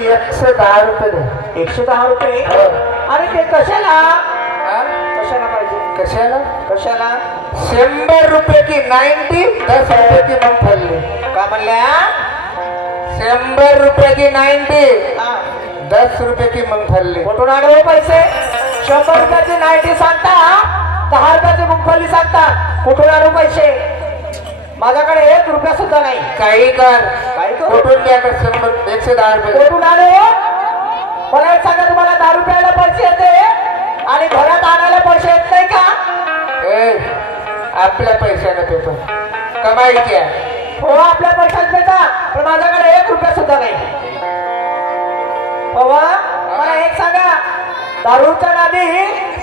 110 रुपये 110 रुपये अरे ते कशाला कशाला पाहिजे कशाला कशाला 100 रुपये की 90 10 रुपये की मूंगफली का म्हणल्या 100 रुपये की 90 10 रुपये की मूंगफली कुठून आले हो पैसे 100 रुपयाची 90 सांगता 10 रुपयाची मूंगफली सांगता कुठून आले पैसे माझ्याकडे 1 रुपया सुद्धा नाही काही कर काय करू कुठून द्या 110 रुपये कुठून आले मला एक सांगा तुम्हाला दारू प्यायला पैसे येते आणि घरात आणायला पैसे येत नाही का आपल्या पैशाने पेपर कमाई क्या हो आपल्या पैशात देता पण माझ्याकडे 1 रुपया सुद्धा नाही हो मला एक सांगा दारूच्या नादी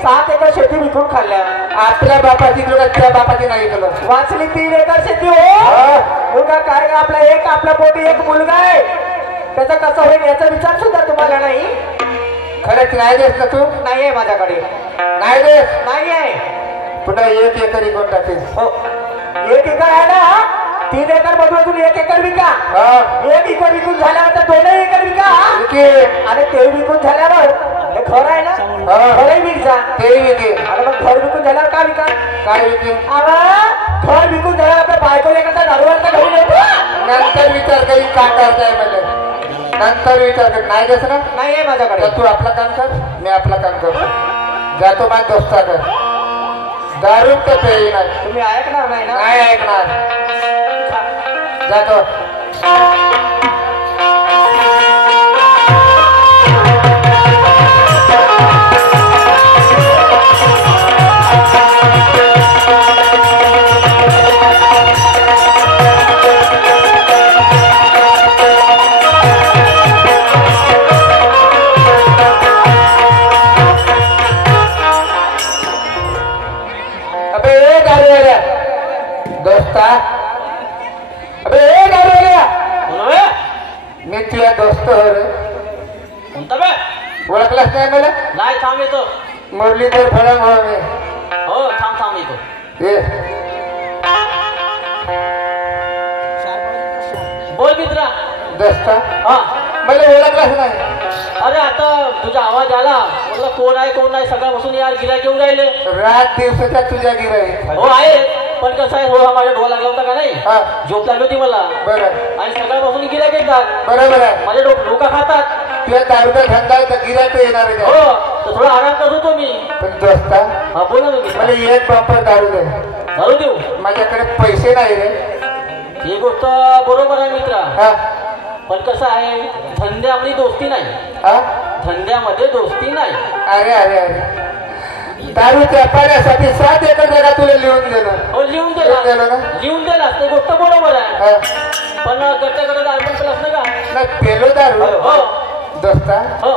7 एकर शेती विकून खाल्ल्या आपल्या बापाची तुला त्या बापाची नाही तुला वाचली 3 एकर शेती हो मुलगा काय आपला एक आपल्या पोटी एक मुलगा आहे त्याचा कसं होईल याचा विचार सुद्धा तुम्हाला नाही खरंच नाही देस ना तू नाही आहे माझ्याकडे नाही देस नाही आहे पुन्हा 1 एकर इकून टाकेल हो 1 एकर आहे ना 3 एकर मधून 1 एकर विका 1 एकर विकून झाल्यावर 2 एकर विका आणि ते विकून झाल्यावर हे खरं आहे ना खरंही विक जा ते विके आणि मग घर विकून झाल्यावर का विका काय विके घर विकून झाल्यावर बायको एखादा दारूवर घरी नेतो नंतर विचार करी काय करताय मला नंतर विचार कर नाही देस ना नाही आहे माझ्याकडे तू आपलं काम कर मी आपलं काम करतो जातो माझ्या दोस्ताकडे दारू तर पेई नाही तुम्ही ऐकणार नाही ना नाही ऐकणार जातो अबे मी तुझ्या दोस्त हो रे कोणता बे ओळखलाच नाही मला नाही थांब येतो मुरलीधर फळंग हो मी हो थांब येतो ये बोल मित्रा दोस्ता हा मला ओळखलाच नाही अरे आता तुझा आवाज आला म्हटलं कोण नाही सकाळपासून यार गिरायक येऊन राहिले रात दिवसाच्या तुझ्या गिराईक हो आहे पण कसं आहे हो माझ्या डोळा लागला होता का नाही झोप लागली होती मला बरं आणि सकाळपासून गिरायक येतात बरोबर आहे माझे डोका खातात तुझ्या दारूचा धंदा आहे तर गिरायक येणार हो तर थोडा आराम करतो मी पण दोस्ता हा बोल ना तुम्ही मला 1 बंपर दारू दे दारू देऊ माझ्याकडे पैसे नाही रे ही गोष्ट बरोबर आहे मित्रा हा पण कसं आहे धंद्यामध्ये दोस्ती नाही हा धंद्यामध्ये दोस्ती नाही अरे अरे अरे दारूच्या पाण्यासाठी 7 एकर जागा तुला लिहून दिलं हो लिहून दिलं दिला ना लिहून दिला ते गोष्ट बरोबर आहे पण गट्ट्याकडे दारू पण प्लस ना का नाही पेलो दारू हो दोस्ता हो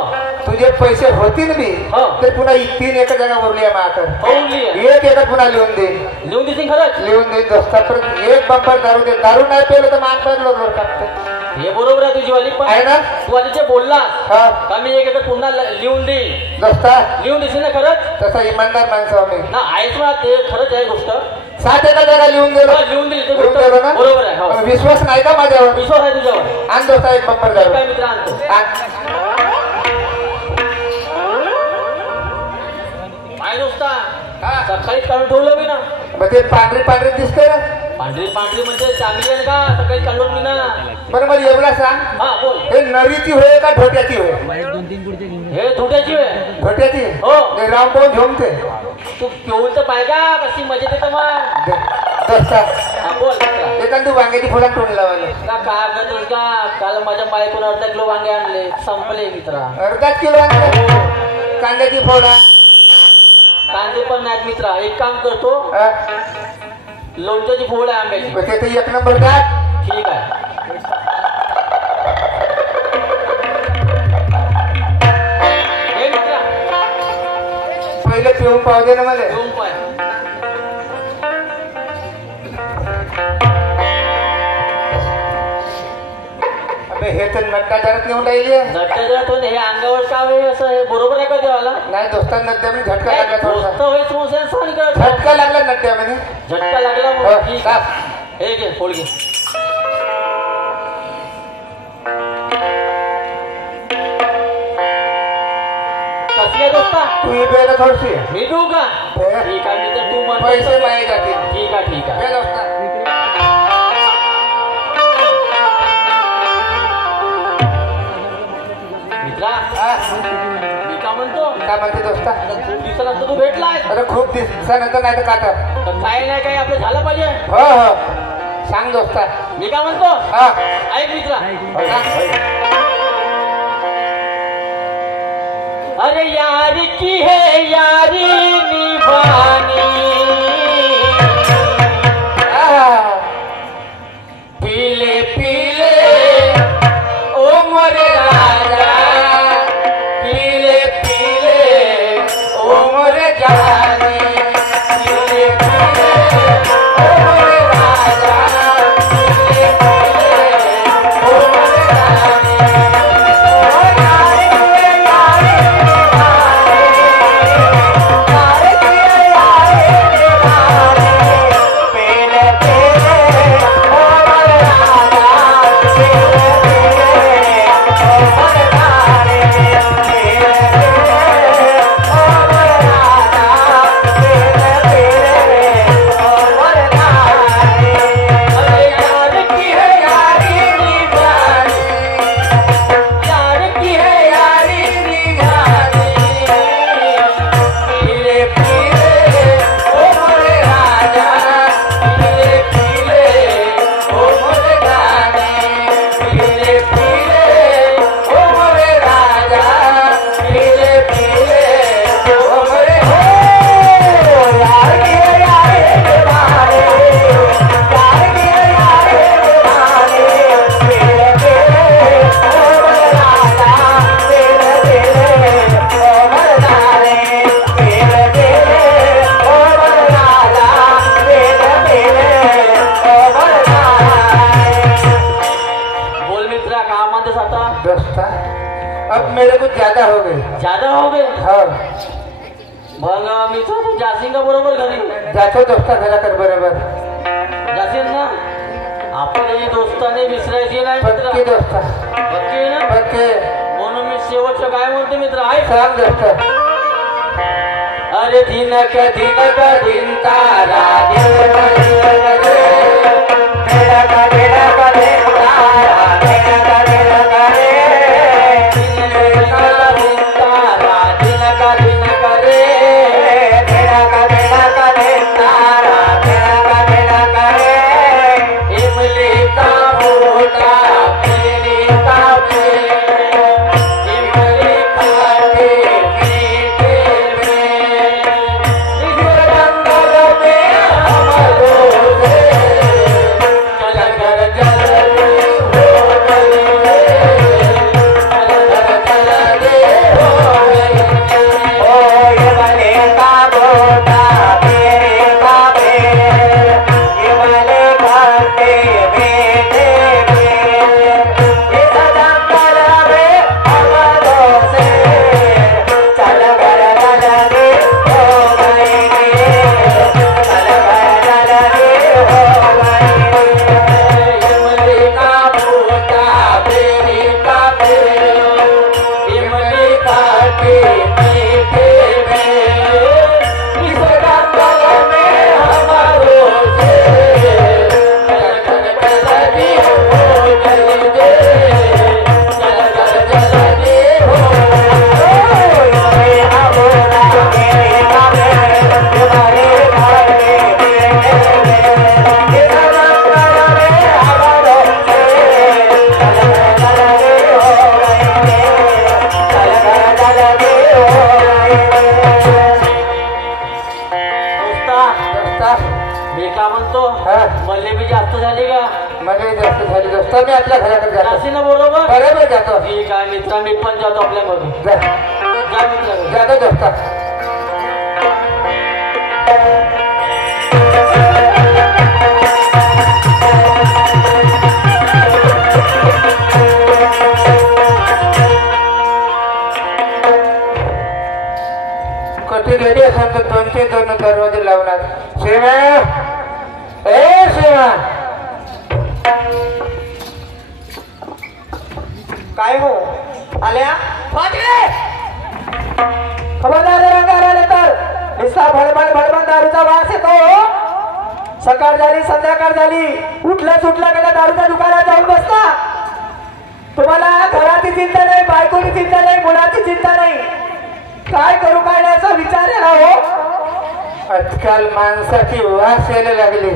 तुझे पैसे होतील मी हो. तर पुन्हा 3 एकर जागा उरली आहे माकर हो उरली आहे. 1 एकर पुन्हा लिहून दे लिहून देशील खरंच लिहून दे दोस्ता पर 1 बंपर दारू दे दारू नाही पेलो तर मान पडलो जोर टाकते हे बरोबर आहे तुझी वाली पण आहे ना तू आधी जे बोललास हा का मी एक पुन्हा लिहून देईन दोस्ता लिहून देशील ना खरंच तसा इमानदार माणूस आहो मी ना आहेच ना ते खरंच आहे गोष्ट 7 एकर जागा लिहून दिलो हो, लिहून दिली ते लिहून गोष्ट दिलो ना बरोबर आहे हो. विश्वास नाही का माझ्यावर विश्वास आहे तुझ्यावर आण दोस्ता 1 बंपर दारू काय मित्र आणतो काय दोस्ता सकाळी काढून ठेवलं मी ना मग ते पांढरे दिसतंय ना पांढरी म्हणजे चांगली आहे का सकाळी काढून मी ना बरं मला एवढा सांग हा बोल हे नवीची होय का ढोट्याची होय हे धोट्याची आहे ढोट्याची हो राम पाहून झोमते तू पिऊन तर पाय का कशी मजा येते मग दोस्ता हा बोल एखाद तू वांग्याची फोडा तोंड लावायला का करतोस का काल माझ्या बायकोनं अर्धा किलो वांगे आणले संपले मित्रा अर्धा किलो कांद्याची फोडा कांदे पण नाहीत मित्रा एक काम करतो लोणच्याची फोड आहे आंब्याची ते 1 नंबर का ठीक आहे हे मित्रा पहिले पिऊन पाव दे ना मला घेऊन पाय अबे हे तर नट्टा जरात नेऊन राहिली नट्ट्यातून हे अंगावर का असं हे बरोबर आहे का देवाला नाही दोस्ता नट्ट्यामध्ये झटका लागला थोडासा झटका लागला नट्ट्यामध्ये झटका लागला हो, मग ठीक काप. हे घे फोड घे कसली आहे दोस्ता तू ही बेल थोडशी मी देऊ का ठीक आहे मित्र तू म्हण पैसे मागे जातील ठीक आहे ठीक आहे बे दोस्ता मित्रा हा? मी का म्हणतो काय म्हणते दोस्ता आता खूप दिवसानंतर तू भेटलाय अरे खूप दिवसानंतर नाही तर का तर तर काही नाही काही आपलं झालं पाहिजे हो हो सांग दोस्ता मी का म्हणतो हा ऐक मित्रा हो, सांग. अरे यार की है यारी निभानी पीले पीले ओ मोरे राजा पीले पीले ओ मोरे जाने पीले पीले ओ मोरे राजा पीले पीले ओ मोरे जाने ओ यार दोस्ता अब मेरे को ज्यादा हो गए ज्यादा हो गए हाँ मग मी तो जासीन का बरोबर घरी जातो दोस्ता घराकडे बरोबर जासीन ना आपले दोस्ताने विसरायची नाही पक्की मित्र दोस्ता पक्की ना पक्के म्हणून मी शेवटचं काय म्हणते मित्र आहे सांग दोस्ता अरे दिनक दिन तारा मले बी जास्त झाली का मला जास्त झाली दोस्ता मी आपल्या घराकडे जातो जासी ना बरोबर बरोबर जातो ठीक आहे मित्र मी पण जातो आपल्या घरी जा जा मित्र जातो दोस्ता कधी गेली असेल तर दोनशे दोन दरवाजे लावणार सेवा ए सेवा काय हो आल्या पाटील खबरदार रंगार आले तर नुसता भडभड भडभड दारूचा वास येतो. सकाळ झाली संध्याकाळ झाली उठलं सुटलं गेलं दारूच्या दुकानात जाऊन बसता. तुम्हाला घराची चिंता नाही, बायकोची चिंता नाही, मुलाची चिंता नाही. काय करू काय नाही असा विचार आहे ना हो. आजकाल माणसाची वास यायला लागली.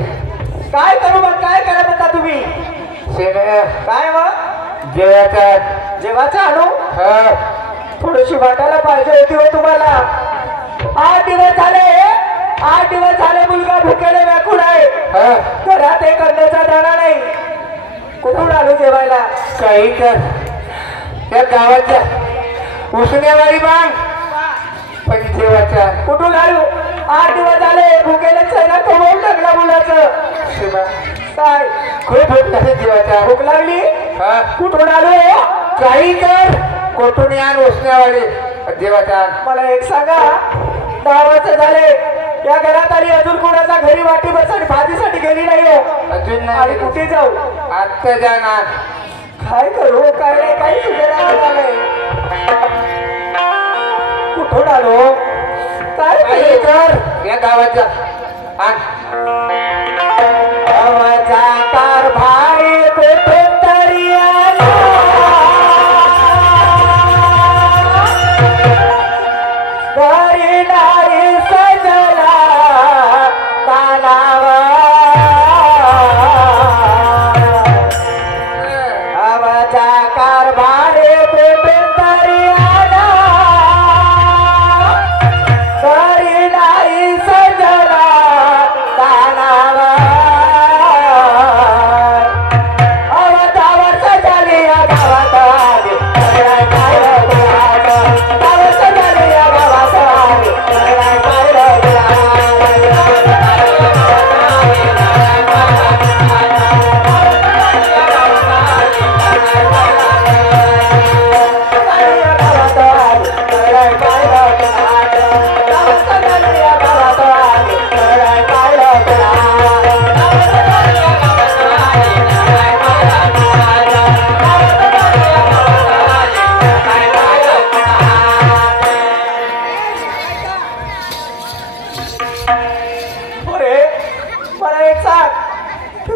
काय करू मग काय करा म्हणता तुम्ही. काय मग जेवायचं आणू. थोडीशी वाटायला पाहिजे होती हो तुम्हाला. 8 दिवस झाले मुलगा भुकेले व्याकुळ आहे. घरात एक अन्नाचा दाणा नाही. कुठून आलो जेवायला. काही कर त्या गावाच्या उसण्यावाडी बांग पण जेवायच्या. कुठून आलो. 8 दिवस झाले भुकेले चैना कमवून लागला मुलाचं. काय खूप भूक लागली जेवायच्या. भूक लागली. कुठून आलो. काही कर कोठून आण उसण्यावाडी जेवायच्या. मला एक सांगा 10 वर्ष झाले या घरात आली अजून कोणाचा घरी वाटी बसत भाजीसाठी गेली नाही हो. अजून आणि कुठे जाऊ. आत्ता जाणार. काय करू काय नाही काही सुचना झालंय. कुठून आलो. काय कर या गावाच्या आण. कार भाई कुठून तरी आला. घरी नाही सजला कानावा. आवाजा कारभारी कुठून तरी आला. घरी नाही सजला कानावा.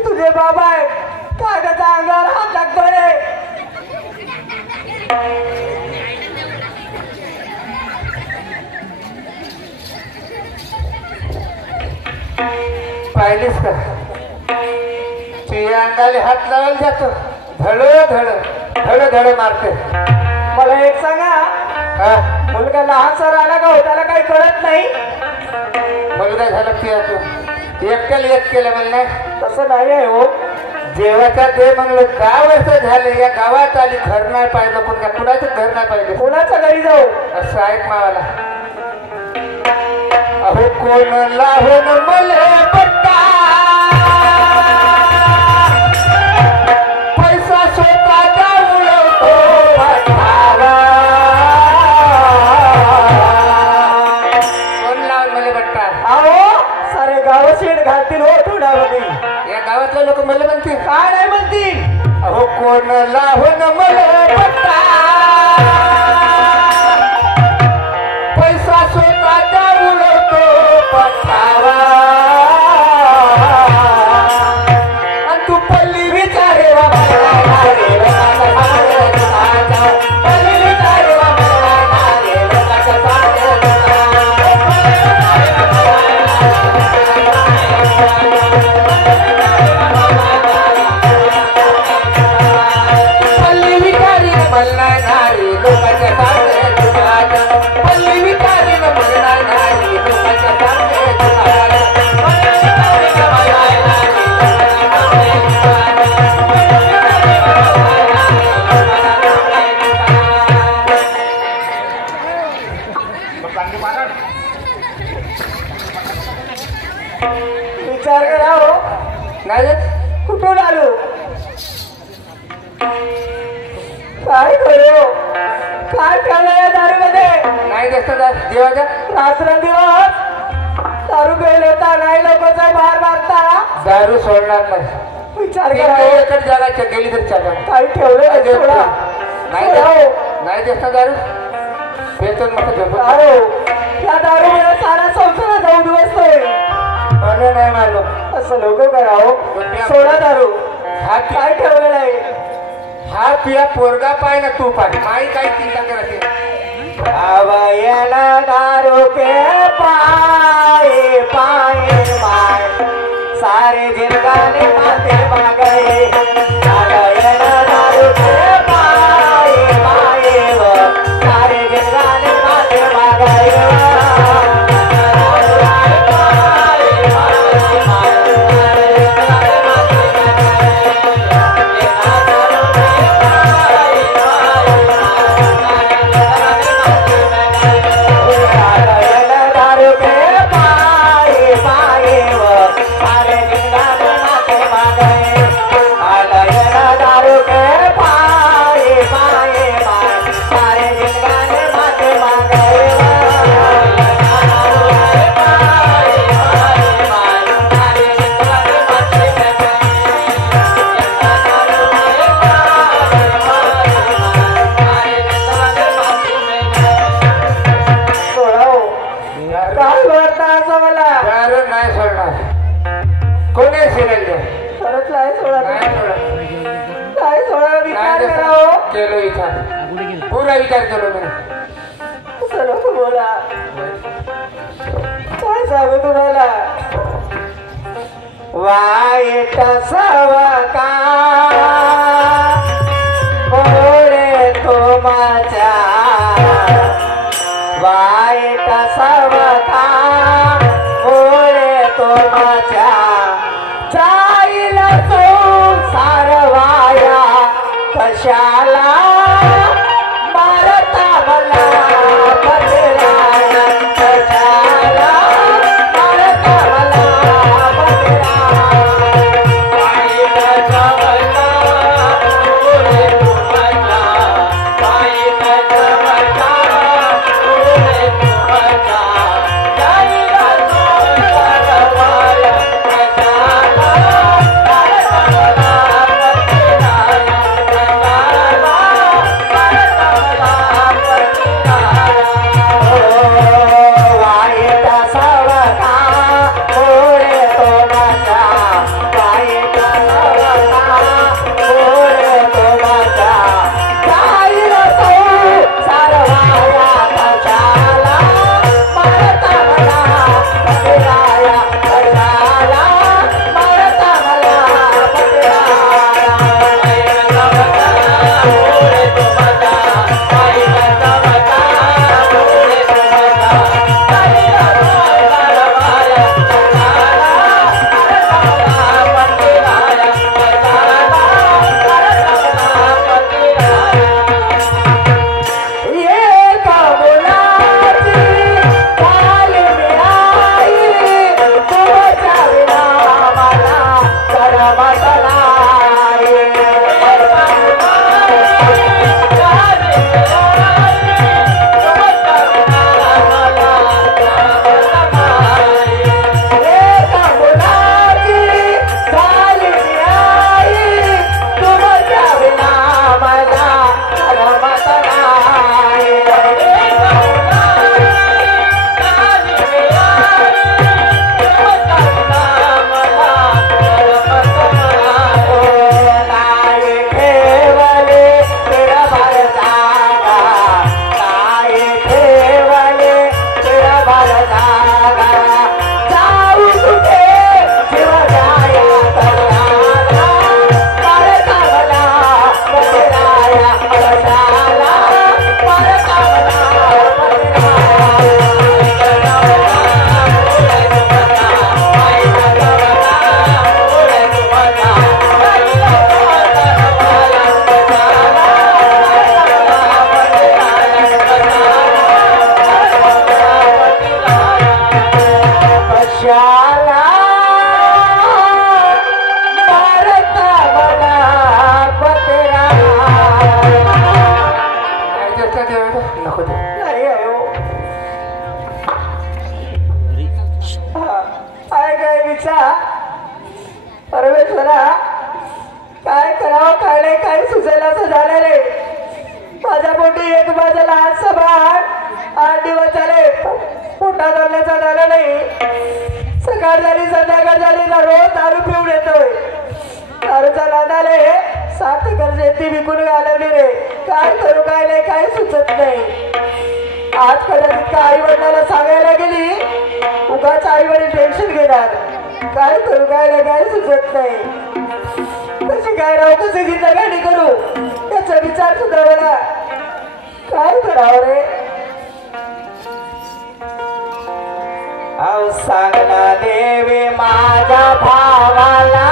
तुझे बाबा आहे काय त्याचा अंगावर हात लागतोय रे. पाहिलीस का तुझ्या अंगाला हात लावायला जातो. धड धड धड धड मारते. मला एक सांगा मुलगा लहान सर आला का हो त्याला काही कळत नाही. मुलगा झाला तू एकट्याला एक केलं म्हणलं नाही. तसं नाही आहे हो. जेवायचा ते म्हणलं 10 वर्ष झाले या गावात आली घर नाही पाहिलं कोण का कुणाचं घर नाही पाहिलं. कोणाच्या घरी जाऊ असं ऐक मावाला. अहो कोण लावून मले पट्टा पैसा स्वतःचा उडवतो पठारा. कोण लावून मले पट्टा. अहो सारे गाव शेड घालतील हो थोड्यामध्ये. या गावातले लोक मला म्हणतील काय नाही म्हणतील. अहो कोण लावून मले पट्टा पैसा स्वतःचा उडवतो पठारा. आणि तू पल्ली विचारे विचार करा हो. नाही कुठून आलो काय करू काय खाल्लं या दारूमध्ये. नाही दिसत जेवायचा. रात्रंदिवस दारू पेल होता नाही लोकांचा मार मारता. दारू सोडणार नाही. विचार करा एकच जागा गेली तर चालत. काही ठेवलं नाही दिसत दारू. पेतून मग झोप अरे या दारू मला सारा संसार जाऊन बसतोय. मला नाही मालूम असं लोक करावं. सोडा दारू. हा काय ठेवलेलं आहे? हा तुया पोरगा पाय ना तू पाय माई काय चिंता करते. अवयला दारू के पाए पाए पाए सारे जिनगाने माते गए. अवयला दारू के पाए पाए वो सारे जिनगाने माते गए. पूरा विचार केलो मी. चलो बोला काय सांगू तुम्हाला. वाईट सवका मोरे तुमच्या वाईट सवका मोरे तुमच्या जाईल संसार वाया कशाला मारता मला बदराया कशाला मारता मला बदराया. परमेश्वरा काय करावं काय नाही काय सुचेल असं झालं रे. माझ्या पोटी एक माझा लहानसा बाळ 8 दिवस झाले पोटात आणण्याचा झाला नाही. सकाळ झाली संध्याकाळ झाली ना रोज दारू पिऊन येतोय. दारूचा नादाले 7 एकर शेती विकून घालवली रे. काय करू काय नाही काय सुचत नाही. आज कदाचित का आई वडिलांना सांगायला गेली उगाच आई वडील टेन्शन घेणार. काय करू काय नाही काय सुचत नाही. कशी काय राहू कशी जिंदगानी करू याचा विचार सुद्धा मला काय करावं रे. अहो सांगना देवी माझ्या भावाला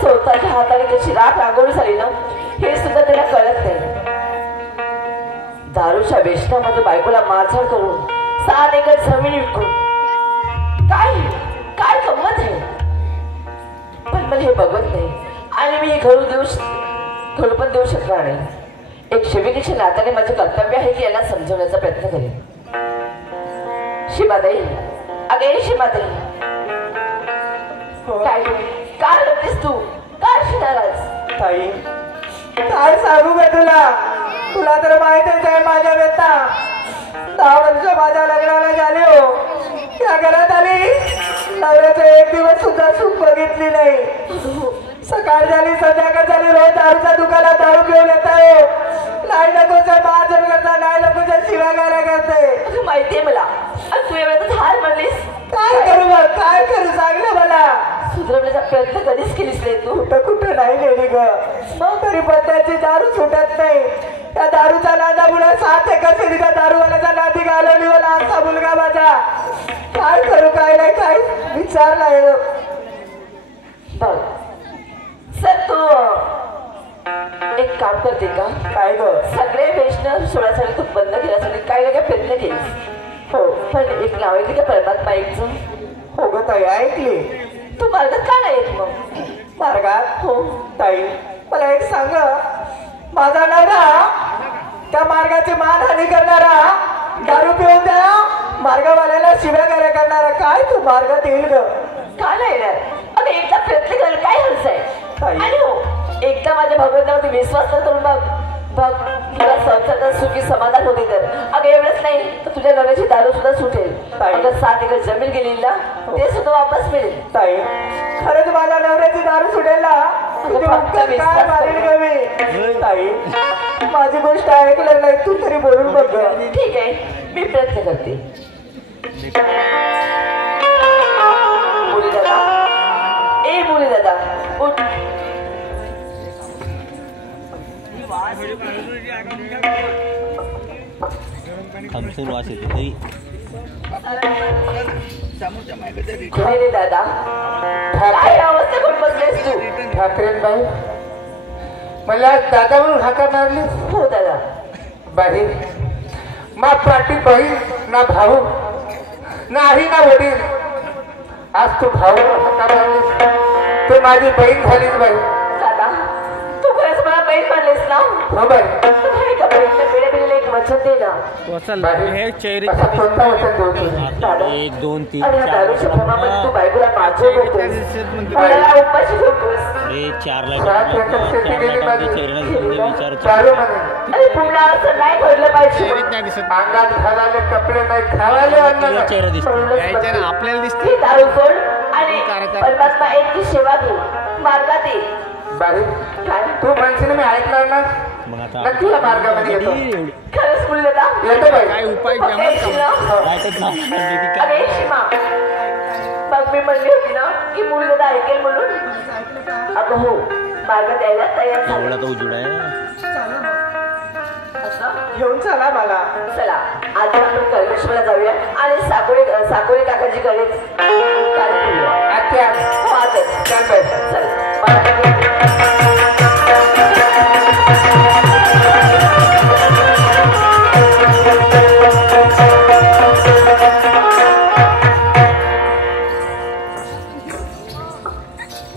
स्वतःच्या हाताने कशी राख रांगोळी झाली ना हे सुद्धा त्याला कळत नाही. दारूच्या वेशनामध्ये बायकोला मारझाड करून 7 एकर जमीन विकून काय काय गंमत आहे. पण मला हे बघत नाही आणि मी हे घडू पण देऊ शकणार नाही. एक सेविकेच्या नात्याने माझे कर्तव्य आहे की यांना समजवण्याचा प्रयत्न करेन. शिमाताई अगे शिमाताई काय काय करतेस तू काय शिनाराज. ताई काय सांगू ग तुला तुला तर माहितच आहे माझ्या व्यथा. 10 वर्ष माझ्या लग्नाला झाले हो. त्या घरात आली नवऱ्याचं एक दिवस सुद्धा सुख बघितली नाही. सकाळ झाली संध्याकाळ झाली रोज दारूच्या दुकानात दारू घेऊन येत आहे. नाही नकोच मारझाड करता नाही नकोच शिवागाऱ्या करते. माहितीये मला तू एवढं हार म्हणलीस. काय करू मग काय करू सांगलं मला. सुधरवण्याचा प्रयत्न कधीच केलीस नाही तू. कुठं नाही गेली ग. मग तरी पण त्याची दारू सुटत नाही. त्या दारूच्या नादामुळे 7 एकर शेतीच्या दारूवाल्याचा नादी घालवली मला असा मुलगा माझा. काय करू काय नाही काय विचार नाही बघ. सर तू एक काम करते का. काय ग सगळे वेशनं सोडायसाठी तू बंद केल्यासाठी काय एक नाव ऐकली का परमात्मा एकचं? हो ग ताई ऐकली. तू मार्गात का नाही येत मग? मार्गात हो ताई मला एक सांग, माझा नवरा त्या मार्गाची मानहानी करणारा, दारू पिऊन त्या मार्गवाल्याला शिव्यागाऱ्या करणारा, काय तू मार्गात येईल ग? का नाही येणार? अगं एकदा प्रयत्न करायला काय हरच आहे? ताई. आणि हो एकदा माझ्या भगवंतावरती विश्वास तर करून बघ तुला संसारात सुखी समाधान होते तर. अगं एवढंच नाही तर तुझ्या नवऱ्याची दारू सुद्धा सुटेल. ताई. अगं 7 एकर जमीन गेलेली ना ते सुद्धा वापस मिळेल. ताई खरंच माझ्या नवऱ्याची दारू सुटेल ना? किती फक्त उपकार विश्वास काय मारेल ग मी? ताई माझी गोष्ट ऐकलं नाही, तू तरी बोलून बघ ग. ठीक आहे मी प्रयत्न करते. मुली दादा, ए मुली दादा उठ. आमचं वास येतो ताई. काय रे दादा, काय अवस्था करून बसलेस तू? ठाकरेबाई मला दादा म्हणून हाका मारली. हो दादा. बाई मा पाठी बहीण ना भाऊ नाही ना वडील, आज तू भाऊ हाका मारलीस, तू माझी बहीण झालीस बाई. दादा तू खरंच मला बहीण मानलीस ना? हो बाई. हे कपड्यातल्या पिढ्या पिढीला एक वचन दे ना. हे चेहरे असा कोणता वचन देऊ तुझे? दादा 1 2 3 आणि या दारूच्या भ्रमामध्ये तू बायकोला माझे होतोस, मला उपाशी ठेवतोस. अरे 4 लाख 7 एकर शेती गेली माझी विचार दारू म्हणे. अरे पुन्हा असं नाही घडलं पाहिजे. अंगात घालायला कपडे नाही, खावायला अन्न नाही. चेहरा दिसतो. आपल्याला दिसते. हे दारू सोड आणि परमात्मा एकची सेवा घे, मार्गात ये. बाई काय तू म्हणशील मी ऐकणार ना? मग आता नक्की या मार्गामध्ये येतो. खरंच बोलले ना? येतो बाई. ए, शिमा. ऐकत नाही अरे शिमा, मग मी म्हणली होती ना की मुली दादा ऐकेल म्हणून. अगं हो मार्गात यायला तयार झाला. एवढा तो उजेड आहे. घेऊन चला मला. चला आज आपण कळमेश्वरला जाऊया आणि साकोळे काकाजी कडेच कार्य करूया. अच्छा हो आजच. चल बाई. चल मला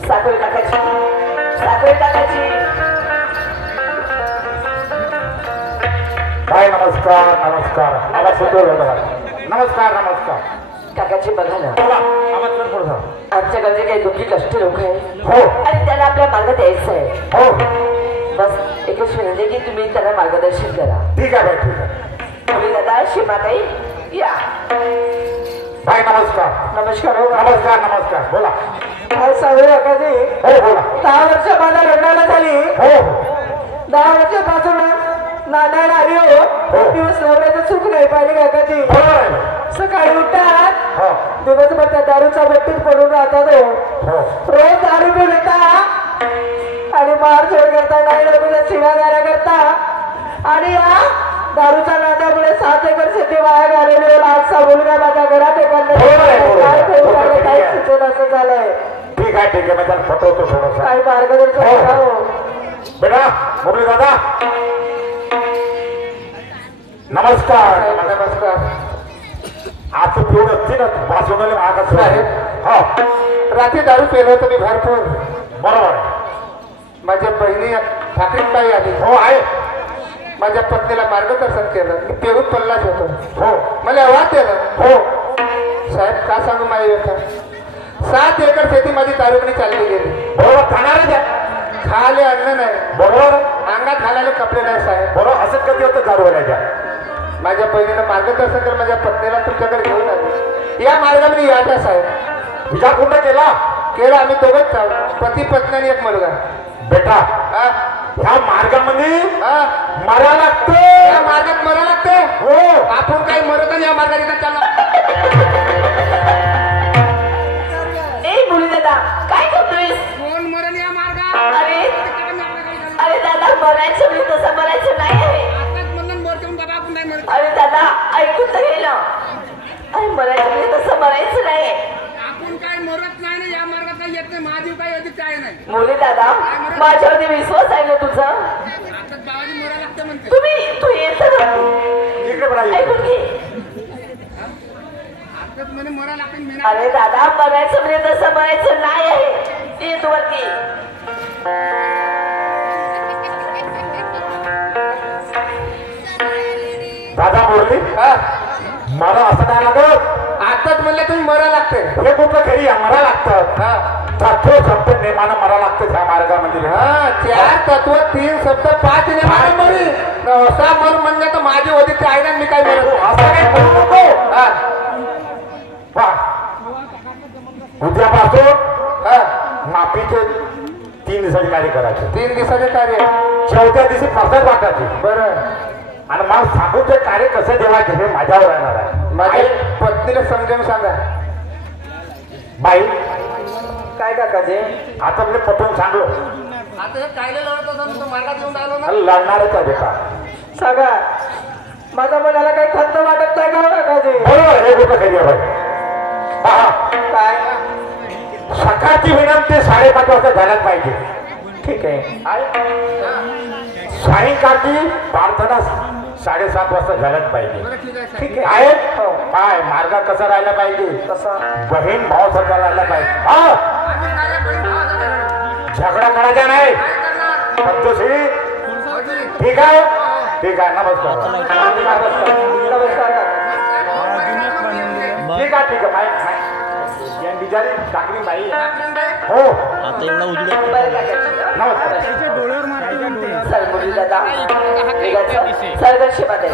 साकोळे काकाजी काय नमस्कार नमस्कार. मला सुचवलं बघा. नमस्कार नमस्कार. काकाजी बघा ना, बोला आवाज कर थोडासा. आमच्याकडे काही दुःखी कष्ट लोक आहेत हो आणि त्यांना आपल्या मार्गात यायचं आहे. हो बस एकच विनंती की तुम्ही त्यांना मार्गदर्शन करा. ठीक आहे बाई ठीक आहे. मुली दादा शिमाताई या. बाई नमस्कार. नमस्कार. हो नमस्कार नमस्कार. बोला. काय सांगू काकाजी, हो बोला. 10 वर्ष मला रडायला झाली. हो हो 10 वर्षापासून नांदायला आली हो. एक दिवस नवऱ्याचं चूक नाही पाहिजे काकाजी. बरोबर आहे. सकाळी उठतात हो दिवसभर त्या दारूच्या भट्टीत पडून राहतात हो. हो रोज दारू पिऊन येतात आणि मारझोड करता, नाही लोकांच्या शिवागाऱ्या करता आणि या दारूच्या नादामुळे 7 एकर शेती वाया घालवली. आजचा मुलगा माझ्या घरात काय करू लागले, काय सुचेल असं झालंय. ठीक आहे ठीक आहे. मी त्याला पटवतो थोडंसं. काही मार्गदर्शन करा हो. बेटा मुरली दादा नमस्कार. नमस्कार. आता पिऊन असते ना वाचवणारे महागात साहेब. हो रात्री दारू पेलो होतो मी भरपूर. बरोबर आहे. माझ्या बहिणी ठाकरेबाई आली. हो आहे. माझ्या पत्नीला मार्गदर्शन केलं. मी पेरून पडलाच होतो. हो मला आवाज दिलं. हो साहेब का सांगू माझी व्यथा. 7 एकर शेती माझी दारूपणी चालली गेली. बरोबर खाणारच आहे. खाले अन्न नाही. बरोबर अंगात घालायला कपडे नाही साहेब. बरोबर असंच कधी होतं दारूवाल्याच्या. माझ्या बहिणीनं मार्गदर्शन केलं. माझ्या पत्नीला तुमच्याकडे घेऊन आली. या मार्गामध्ये यायचा साहेब. विचार कुठं केला आम्ही दोघंच पती पत्नी आणि एक मुलगा. बेटा ह्या मार्गामध्ये मरा लागते. या मार्गात मरा लागते. हो आपण काही मरत नाही या मार्गाने चालला. ए मुली दादा काय करतोय? कोण मरण या मार्गात? अरे दादा मरायचं मी तसं मरायचं नाही आहे. आताच म्हणून मरतो बाबा आपण नाही मरत. अरे दादा ऐकून तर गेलं. अरे मरायचं मी तसं मरायचं नाही. आपण काय मरत नाही ना या मार्गात काही येत नाही. महाजीव काही अधिक काय नाही. मुली दादा माझ्यावरती विश्वास आहे ना तुझा? आताच बाबाजी मरायला लागतं म्हणते. तू येत इकडे बघा. ऐकून घे. अरे दादा बघायचं म्हणजे तसं बघायचं नाही आहे ईद वरती दादा बोलली मला असं काय लागत आताच म्हणलं तुम्ही मरा लागते हे कुठलं घरी मरा लागतं तत्व शब्द नेमानं मरा लागतं ह्या मार्गामध्ये चार तत्व 3 शब्द 5 नेमानं मरी असा मन म्हणलं तर माझी वडील आहे मी काय म्हणतो असं काय करू नको उद्यापासून माफीचे 3 दिवसाचे कार्य करायचे 3 दिवसाचे कार्य 4थ्या दिवशी प्रसाद वाटायची बरं आणि मग सांगू ते कार्य कसं देवायचे हे माझ्यावर येणार आहे माझ्या पत्नीला समजावून सांगा बाई काय काका जे आता म्हणजे पटवून सांगलो आता हे कायले लढत होता तो मार्गात येऊन राहिलो ना लढणारच आहे बेटा सांगा माझ्या मनाला काही खंत वाटत नाही का काका जे बरोबर हे कुठं खरी आहे बाई काय सकाळची विनंती 5:30 वाजता झाल्याच पाहिजे ठीक आहे सायंकाळची प्रार्थना 7:30 वाजता झाल्याच पाहिजे ठीक आहे आहे काय मार्ग कसा राहिला पाहिजे तसा बहीण भाव सारखा राहिला पाहिजे झगडा करायचा नाही पद्धतशीर ठीक आहे ठीक आहे नमस्कार नमस्कार काका ठीक आहे ठीक आहे बिचारी टाकली बाई हो आता एवढा उजड बरं काका नमस्कार डोळ्यावर मारायचं चल मुली दादा निघायचं सरदर्शी मध्ये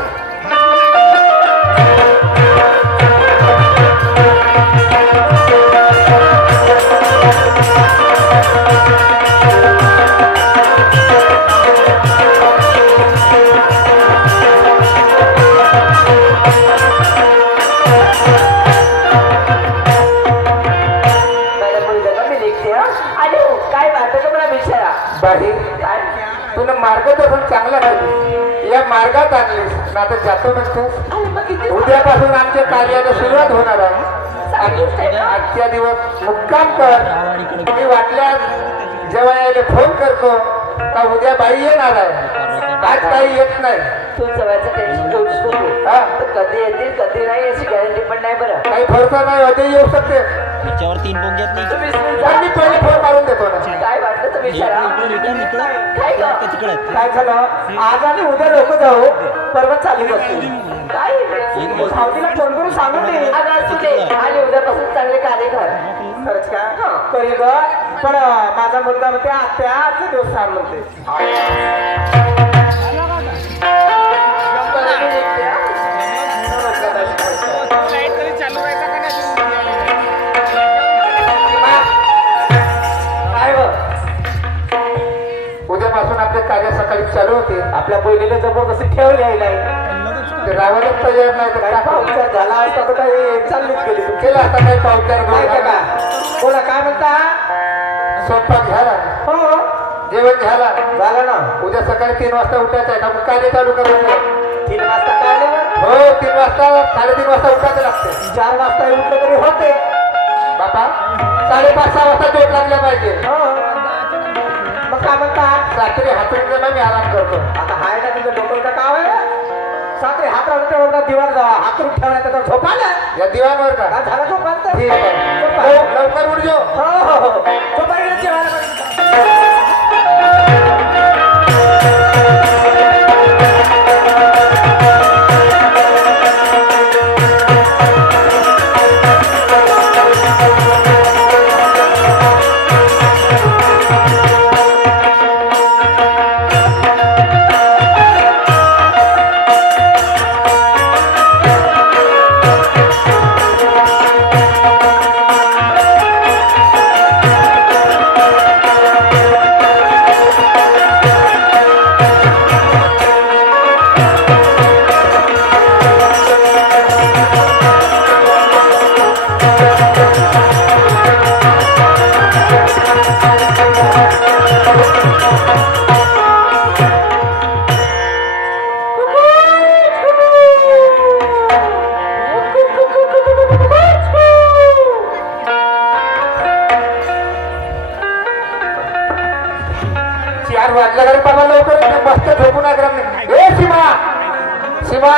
तुला मार्गदर्शन चांगला पाहिजे या मार्गात आणलीस ना आता जातो नसतोस उद्यापासून आमच्या कार्याला सुरुवात होणार आहे आजच्या दिवस मुक्काम कर मी वाटल्यास जेव्हा यायला फोन करतो का उद्या बाई येणार आहे आज काही येत नाही तू जवळचं टेन्शन घेऊ शकतो कधी येतील कधी नाही याची गॅरंटी पण नाही बरं काही भरोसा नाही उद्या येऊ शकते त्याच्यावर 3 बोंग्यात नाही तुम्ही पण मी पहिले फोन मारून देतो ना काय वाटलं तुम्ही विचारा काय गं? तिकडे काय झालं आज आणि उद्या लोक जाऊ परवा चालू असतील काय सावतीला फोन करून सांगून दे अगं असू दे आणि उद्यापासून चांगले कार्य कर खरंच का करेल ग पण माझा मुलगा म्हणते आत्या आजचे दिवस सांग म्हणते चालू व्हायचा का नाही उद्यापासून आपले कार्य सकाळी चालू होते आपल्या बहिणीला जबरदस्ती ठेवले ते राहायलाच तयार नाही तर काय पाहुणचार झाला असता तर काही चाललीच गेली केला आता काही पाहुणचार का बोला काय म्हणता स्वयंपाक झाला हो जेवण झाला झालं ना उद्या सकाळी 3 वाजता उठायचं आहे का मग कार्य चालू करायचं 3 वाजता काय हो 3 वाजता 3:30 वाजता उठायचं लागते 4 वाजता उठलं तरी होते बाबा 5:30-6 वाजता जोड लागल्या पाहिजे मग काय म्हणता रात्री हातरून मी आराम करतो आता हाय ना तुझं डोकं काम आहे सात्री हात राहून दिवार जावा हातरून ठेवण्याचा तर झोप आला या दिवारवर का झाला झोप ठीक आहे लवकर उठ जो हो झोपायला जेवायला मस्त झोपून सीमा सीमा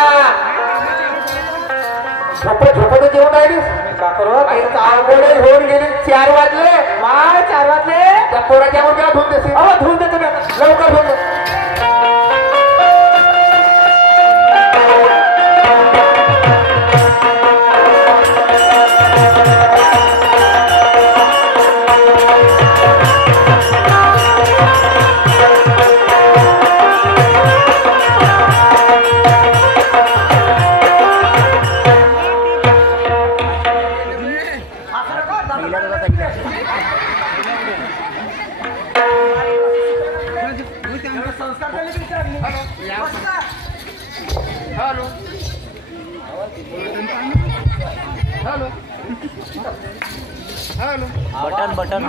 झोपत जेवण राहिलीस का करू आवडे होऊन गेले 4 वाजले माय 4 वाजले त्या पोराच्या मुलगा धुवून देते धुवून देतो मी आता. लवकर धुवून दे. बटन बटन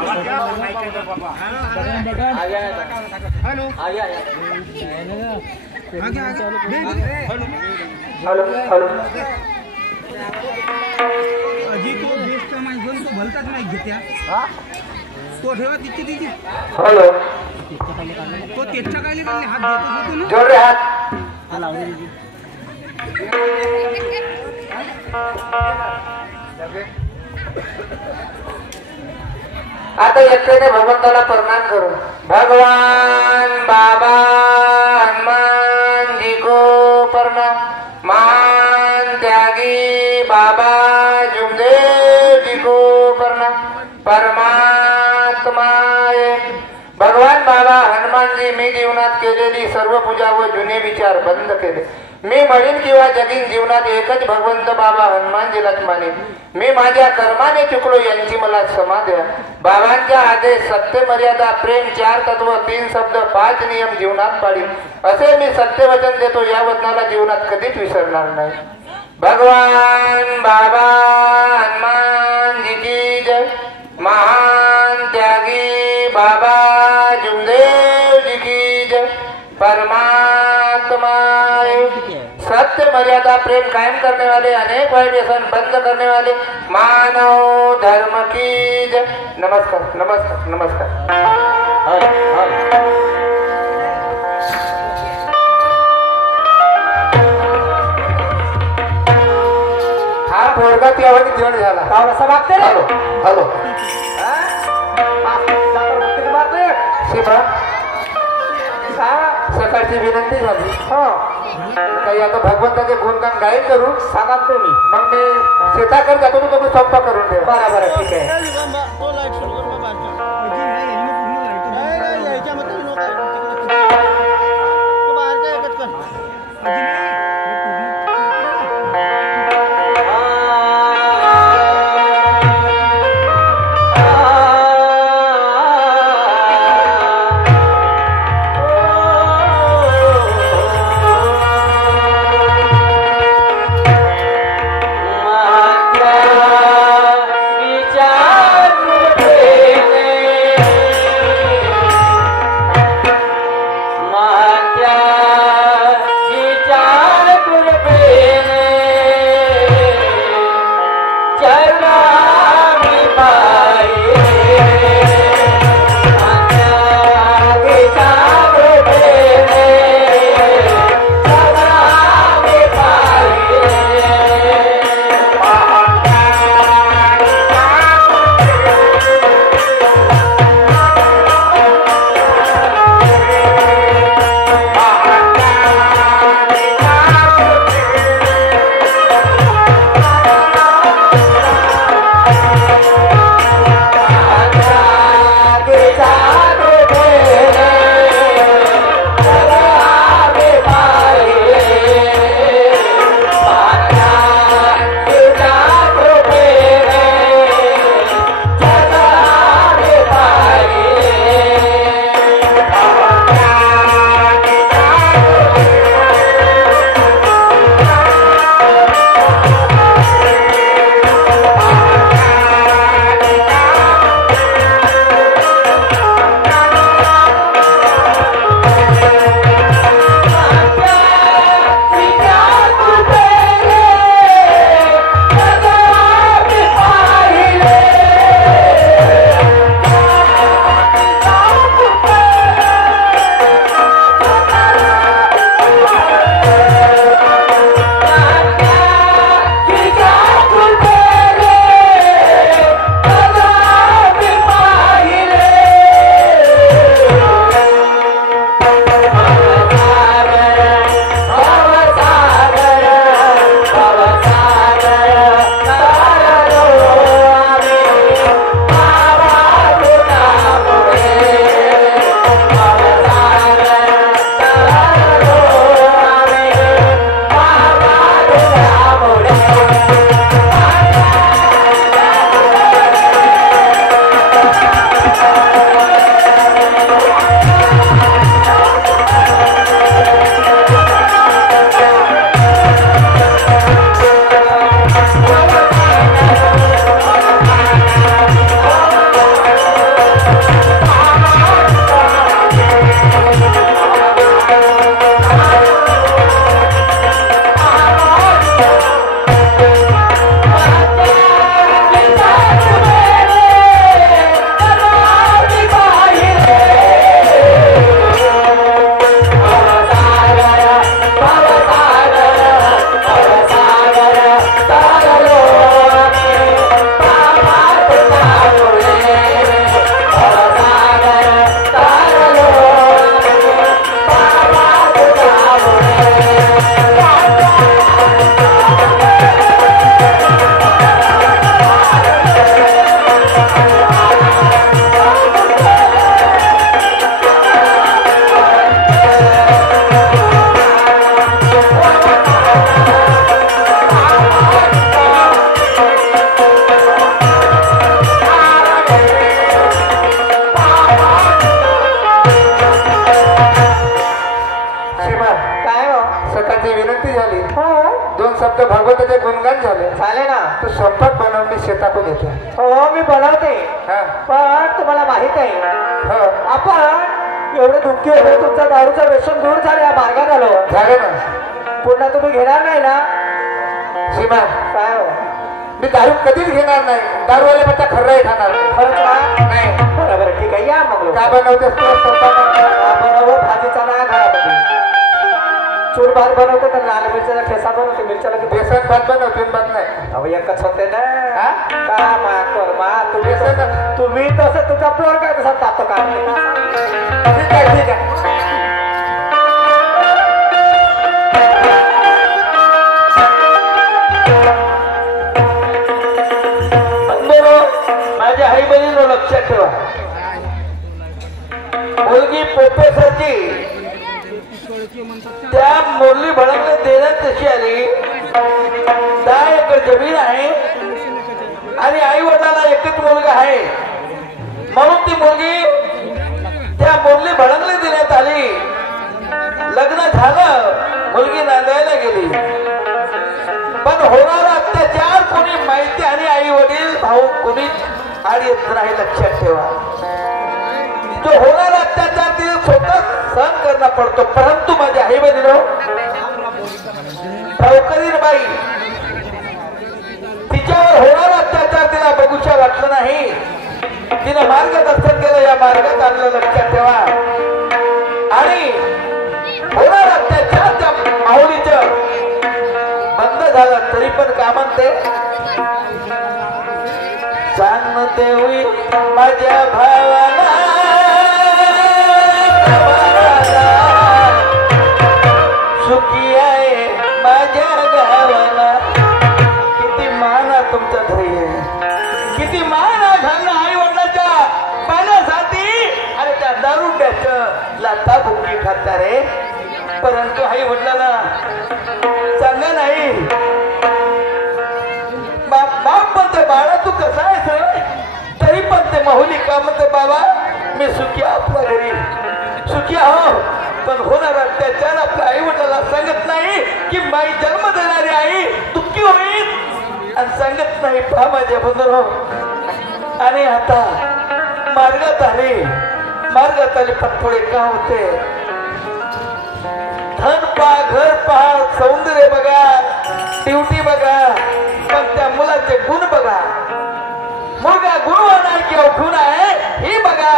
अजी तो बेस्ट माणूस तो भलताच नाही घेत्या तो ठेवा तिची हॅलो तो त्याच्या खाली हात देतच होतो ना जोर रे हात आता एकट्याने भगवंताला प्रणाम करू. भगवान बाबा हनुमान जी को प्रणाम. मान त्यागी बाबा जुमदेव जी को प्रणाम. परमात्मा भगवान बाबा हनुमानजी मी जीवनात केलेली सर्व पूजा व जुने विचार बंद केले. मी म्हणीन किंवा जगीन जीवनात एकच भगवंत बाबा हनुमानजीलाच मानेन. मी माझ्या कर्माने चुकलो यांची मला क्षमा द्या. बाबांच्या आदेश सत्य मर्यादा प्रेम 4 तत्व 3 शब्द 5 नियम जीवनात पाळीन असे मी सत्य वचन देतो. या वचनाला जीवनात कधीच विसरणार नाही. भगवान बाबा हनुमानजी की जय. महान त्यागी बाबा जुमदेव जी की जय. परमात्मा सत्य मर्यादा प्रेम कायम करने वाले अनेक भय व्यसन बंद करने वाले मानव धर्म की जय. नमस्कार नमस्कार नमस्कार. हा पोरगा ती आवाज जेवण झाला. हॅलो हॅलो शिवा सकाळची विनंती झाली काही आता भगवंताचे गुणगान गायन करू सांगा तुम्ही. मग मी शेताकडे जातो तुम्ही स्वयंपाक करून ठेवा. बरोबर ठीक आहे. विचार 2 शब्द भागवताचे गुणगान झाले ना तू स्वयंपाक बनवली शेतातून येते. हो मी बनवते हा पण तुम्हाला माहित आहे हो आपण एवढे दुःखी होते तुमचा दारूचं व्यसन दूर झालं या मार्गात आलो झालं ना. पुन्हा तुम्ही घेणार नाही ना सीमा काय हो मी दारू कधीच घेणार नाही. दारूवाले पत्ता खर्राही खाणार खरंच का नाही. बरोबर ठीक आहे या मग का बनवतेस तू स्वयंपाक? बनवू भाजीचा ना घरामध्ये चूर भात बनवते तर लाल मिरच्याचा ठेसा बनवते मिरच्याला बेसन भात बनवते भात नाही. अहो एकच होते ना हा? का मा कर मा तुम्ही तुम्ही तसं तुझा पोर काय तसा तातो का ठीक आहे ठीक आहे. माझ्या आई बहिणीला लक्षात ठेवा मुलगी पोपेसाची त्या मुरली भडकले देण्यात तशी आली 10 एकर जमीन आहे आणि आई वडिलांना एकच मुलगा आहे म्हणून ती मुलगी त्या मुरली भडकले देण्यात आली. लग्न झालं मुलगी नांदायला गेली पण होणारा अत्याचार कोणी माहिती आणि आई वडील भाऊ कोणीच आड येत नाही लक्षात ठेवा. जो होणारा अत्याचार तिने स्वतः सहन करणं पडतो परंतु माझ्या आई बहिणीनो सावकारीण बाई तिच्यावर होणारा अत्याचार तिला बघूशा वाटलं नाही. तिनं मार्गदर्शन केलं या मार्गात आणलं लक्षात ठेवा. आणि होणारा अत्याचार त्या माऊलीचं बंद झालं तरी पण का म्हणते सांग देवी माझ्या भावाला सुखी आहे माझ्या गावाला. किती माना तुमचा ध्येय किती माना धन आई वडिलाच्या पाण्यासाठी आणि त्या दारुड्याचं लाथा भुकी खाता रे परंतु आई वडिलांना चांगलं नाही. बाप म्हणते बाळा तू कसा आहेस तरी पण ते माहुली का म्हणते बाबा मी सुखी आपल्या घरी सुखी आहो पण होणारा अत्याचार आपल्या आई वडिलांना सांगत नाही की बाई जन्म देणारी आई दुःखी होईल आणि सांगत नाही पहा माझ्या बंधू. आणि आता मार्गात आली पण पुढे का होते धन पहा घर पहा सौंदर्य बघा ड्युटी बघा पण त्या मुलाचे गुण बघा. मुलगा गुणवान आहे की अवघुण आहे हे बघा.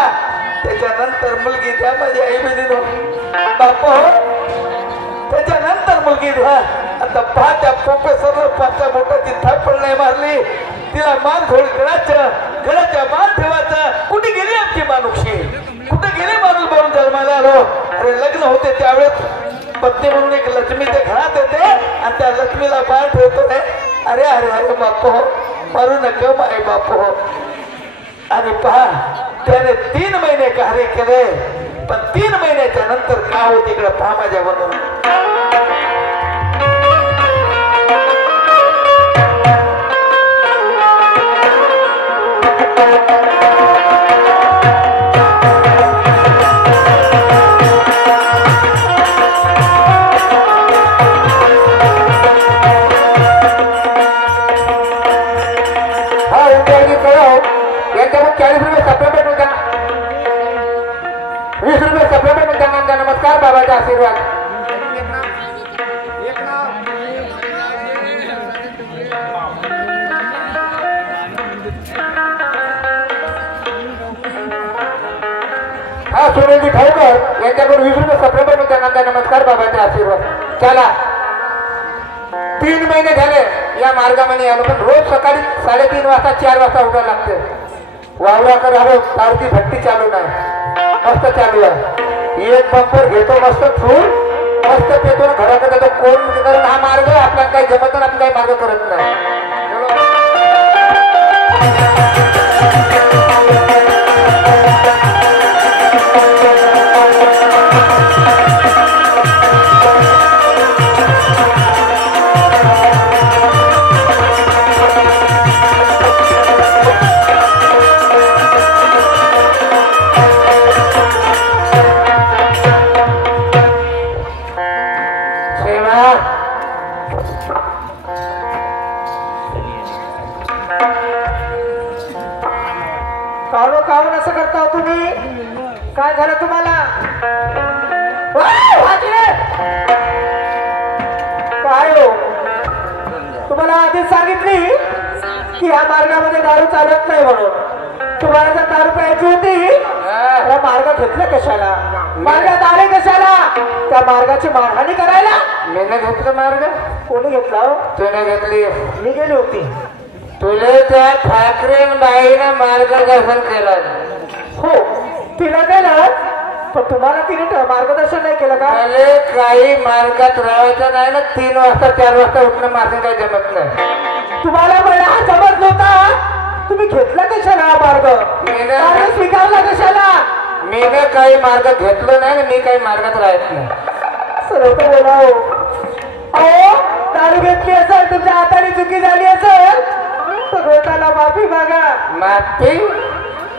त्याच्यानंतर मुलगी द्या माझी आई बहिणीनो बाप त्याच्यानंतर मुलगी द्या. आता पहा त्या प्रोफेसरला 5 मोठाची थापड नाही मारली तिला मान थोडी गळाच्या मान ठेवायचं. कुठे गेली आमची मानुक्षी कुठे गेली माणूस बनून जन्माला आलो. अरे लग्न होते त्यावेळेस पत्नी म्हणून एक लक्ष्मीच्या घरात येते आणि त्या लक्ष्मीला मान ठेवतो रे. अरे अरे अरे बाप मारू नका माय बाप. आणि पहा त्याने 3 महिने कार्य केले पण 3 महिन्याच्या नंतर का होत इकडे पहा माझ्या बनून. नमस्कार बाबाचा आशीर्वाद. हा सोनेजी ठाऊकर यांच्याकडून 20 रुपये सप्रेमेंट मिळतात. नमस्कार बाबाचा आशीर्वाद. चला 3 महिने झाले या मार्गामध्ये आलो पण रोज सकाळी 3:30 वाजता 4 वाजता उठायला लागते. वावरा करावं सारखी भट्टी चालू नाही मस्त चालू आहे. एक बंपर घेतो मस्त फूल मस्त पेतो घराकडे जातो. कोण कारण हा मार्ग आपल्याला काही जमत नाही आपण काही मार्ग करत नाही. काहून असं करता तुम्ही? काय झालं तुम्हाला? काय हो, तुम्हाला आधीच सांगितली की ह्या मार्गामध्ये दारू चालत नाही म्हणून. तुम्हाला जर दारू प्यायची होती तर मार्ग घेतला कशाला? मार्गात आले कशाला? त्या मार्गाची मारहाणी करायला. मीने घेतलं मार्ग? कोणी घेतला हो? तुने घेतली. मी गेली होती. तुले त्या ठाकरे बाईनं मार्गदर्शन केलं. हो, तिला केलं, पण तुम्हाला तिने मार्गदर्शन नाही केलं का? मला काही मार्गात राहायचं नाही ना. 3 वाजता 4 वाजता उठणं माझं काही जमत नाही. तुम्हाला मला हा जमत नव्हता. तुम्ही घेतला कशाला हा मार्ग? मार्ग स्वीकारला कशाला? मीने काही मार्ग घेतलो नाही ना. मी काही मार्गात राहत नाही. सर्व बोला हो. अहो, दारू घेतली असेल, तुमच्या हाताने चुकी झाली असेल, भगवंताला माफी मागा.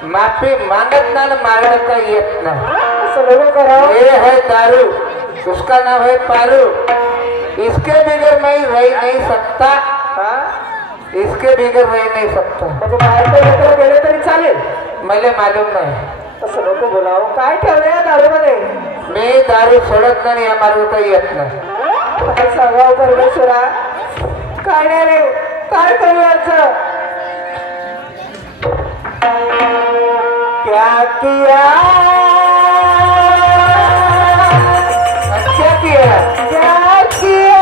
माफी मांगत नाही, मारत काही येत नाही. सर्व करा. ये है दारू, उसका नाम है पारू. इसके बगैर मैं रह नहीं सकता. इसके बगैर रह नहीं सकता. म्हणजे बाहेर गेले तरी चालेल? मला मालूम नाही. असं नको बोलाव. काय ठेवलं या दारूमध्ये? मी दारू सोडत नाही. या मार्ग काही येत नाही. काय सांगावं परमेश्वरा? काय नाही रे, काय करू याचं? क्या किया? अच्छा किया. क्या किया?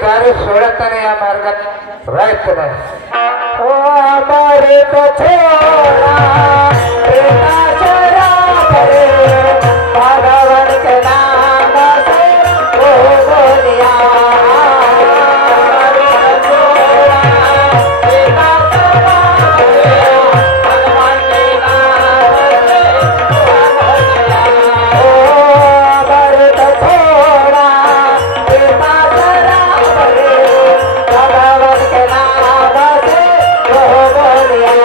दारू सोडत नाही. या मार्गात राहायचं नाही. हमारे तो छोड़ा भगवान के नाम से वो बोलिया. भगवान के नाम से वो बोलिया.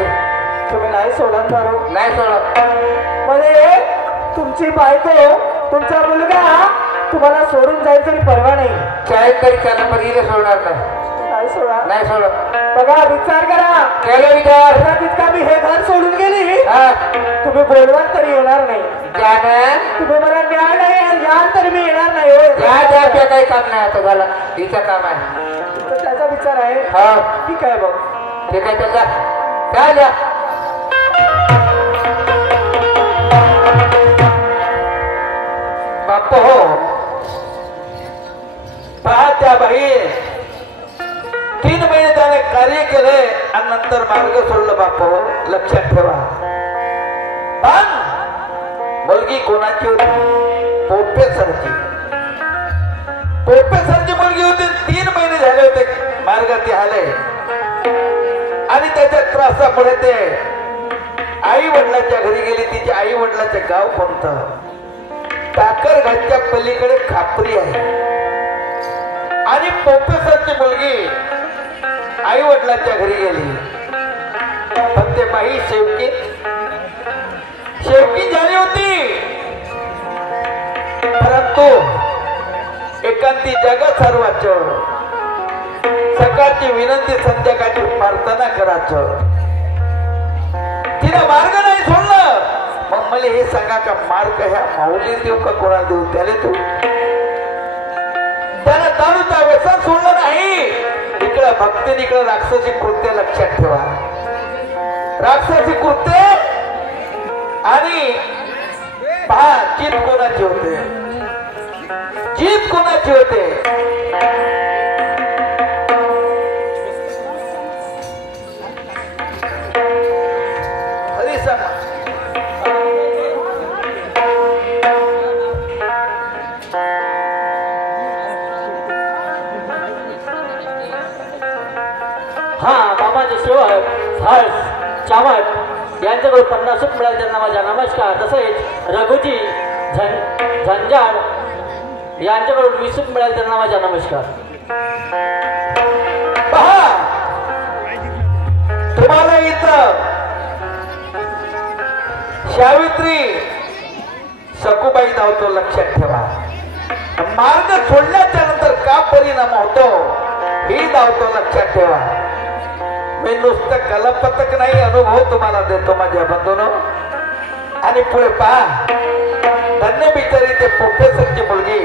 सोडली. तुम्ही नाही सोडत दारू. नाही सोडत. म्हणजे तुमची बायको तुमचा मुलगा तुम्हाला सोडून जाईल तरी परवा नाही. शाळेत तरी त्याला पण इथे सोडणार नाही. नाही सोडा. नाही सोडत. बघा विचार करा. केलं विचार. तितका मी हे घर सोडून गेली हा. तुम्ही बोलवाल तरी येणार नाही. तुम्ही मला न्याय नाही याल तरी मी येणार नाही. त्या काही काम नाही आता झालं. तिचं काम आहे. त्याचा विचार आहे. हा ठीक आहे बघ. ठीक आहे चल जा. काय जा. बाप हो पहा त्या बाई 3 महिने त्याने कार्य केले आणि नंतर मार्ग सोडलं. बाप हो लक्षात ठेवा. पण मुलगी कोणाची होती? पोपेसरची. पोपेसरची मुलगी होती. 3 महिने झाले होते मार्गात आले आणि त्याच्या त्रासामुळे ते आई वडिलांच्या घरी गेली. तिच्या आई वडिलांचे गाव कोणतं? टाकरघाटच्या पलीकडे खापरी आहे. आणि प्रोफेसरची मुलगी आई वडिलांच्या घरी गेली. पण ते बाई शेवकी झाली होती. परंतु एकांती जगात सर्वांचं सकाळची विनंती संध्याकाळची प्रार्थना करायचं. तिने मार्ग नाही सोडलं. मग मला हे सांगा का मार्ग ह्या माऊली देऊ का कोणाला देऊ? त्याला तू त्याला दारूचा व्यसन सोडलं नाही. इकडं भक्ती इकडं राक्षसी कृत्य. लक्षात ठेवा. राक्षसी कृत्य आणि पहा जीत कोणाची होते? जीत कोणाची होते? हरी सांगा. हा मामाचे सेवक हर्ष चामक यांच्याकडून 50 मिळाले त्यांना माझा नमस्कार. तसेच रघुजी झंझाड यांच्याकडून 20 मिळाले त्यांना माझा नमस्कार. पहा तुम्हाला इथं सावित्री सकुबाई धावतो. लक्षात ठेवा. मार्ग सोडल्याच्या नंतर का परिणाम होतो ही धावतो. लक्षात ठेवा. मी नुसतं कलापथक नाही अनुभव तुम्हाला देतो माझ्या बंधूनो. आणि पुढे पहा धन्य बिचारी ते प्रोफेसरची मुलगी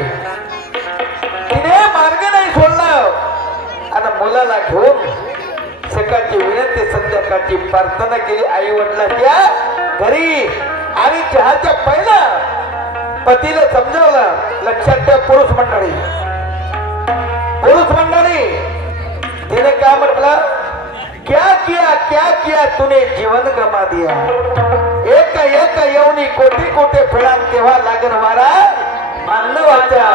तिने मार्ग नाही सोडला आणि मुलाला घेऊन सकाळची विनंती संध्याकाळची प्रार्थना केली आई वडिलांच्या घरी. आणि चहाच्या पहिला पतीला समजावलं. लक्षात ठेवा पुरुष मंडळी. तिने काय म्हटलं? क्या किया तूने जीवन गमा दिया. एक येऊनी कोटी कोटे फेडान तेव्हा लागन वारा मानवाचा.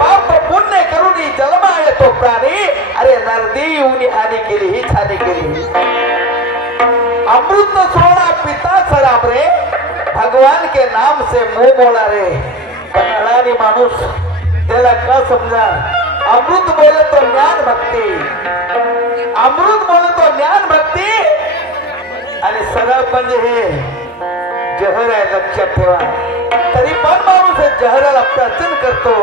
पाप पुण्य करून जन्मा येतो प्राणी. अरे नरदी येऊनी हानी केली हीच हानी केली. अमृत सोना पिता शराब रे भगवान के नाम से मुंह बोला रे. पण अडाणी माणूस त्याला का समजा. अमृत बोले तो ज्ञान भक्ती. अमृत बोले तो ज्ञान भक्ती आणि सरळ म्हणजे हे जहर आहे. लक्षात ठेवा. तरी पण माणूस हे जहराला प्राचीन करतो.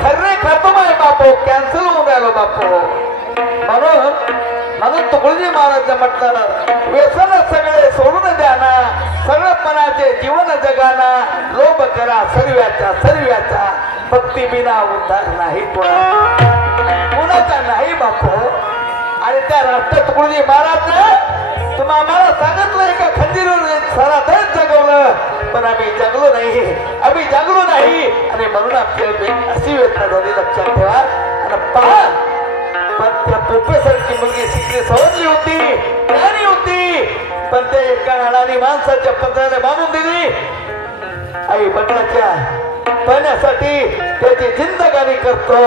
खर्रे खातो माय बापो. कॅन्सल होऊन राहिलो बापो. म्हणून तुकडोजी महाराज म्हटलं व्यसन सगळे सोडून द्या ना. सगळपणाचे जीवन जगाना. लोभ करा सर्व्याचा भक्ती बिना उद्धार नाही कुणाचा नाही बापो. आणि त्या राष्ट्र तुकडोजी महाराज तुम्ही आम्हाला सांगितलंय का खंजीर सारा देश जगवलं. पण आम्ही जगलो नाही. आणि म्हणून आपली अशी वेदना झाली. लक्षात ठेवा. आणि पहा पण त्या प्रोफेसरची मुलगी शिकली सवरली होती ज्ञानी होती. पण ते एका अडाणी माणसाच्या पत्राने बांधून दिली. आई वडिलांच्या पाण्यासाठी त्याची जिंदगानी करतो.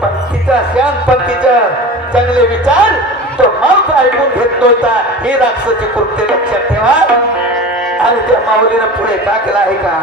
पण तिचा शांतपंथीचा चांगले विचार तो माणूस ऐकून घेत नव्हता. ही राक्षसी कृत्य. लक्षात ठेवा. आणि त्या माऊलीनं पुढे का केला आहे का?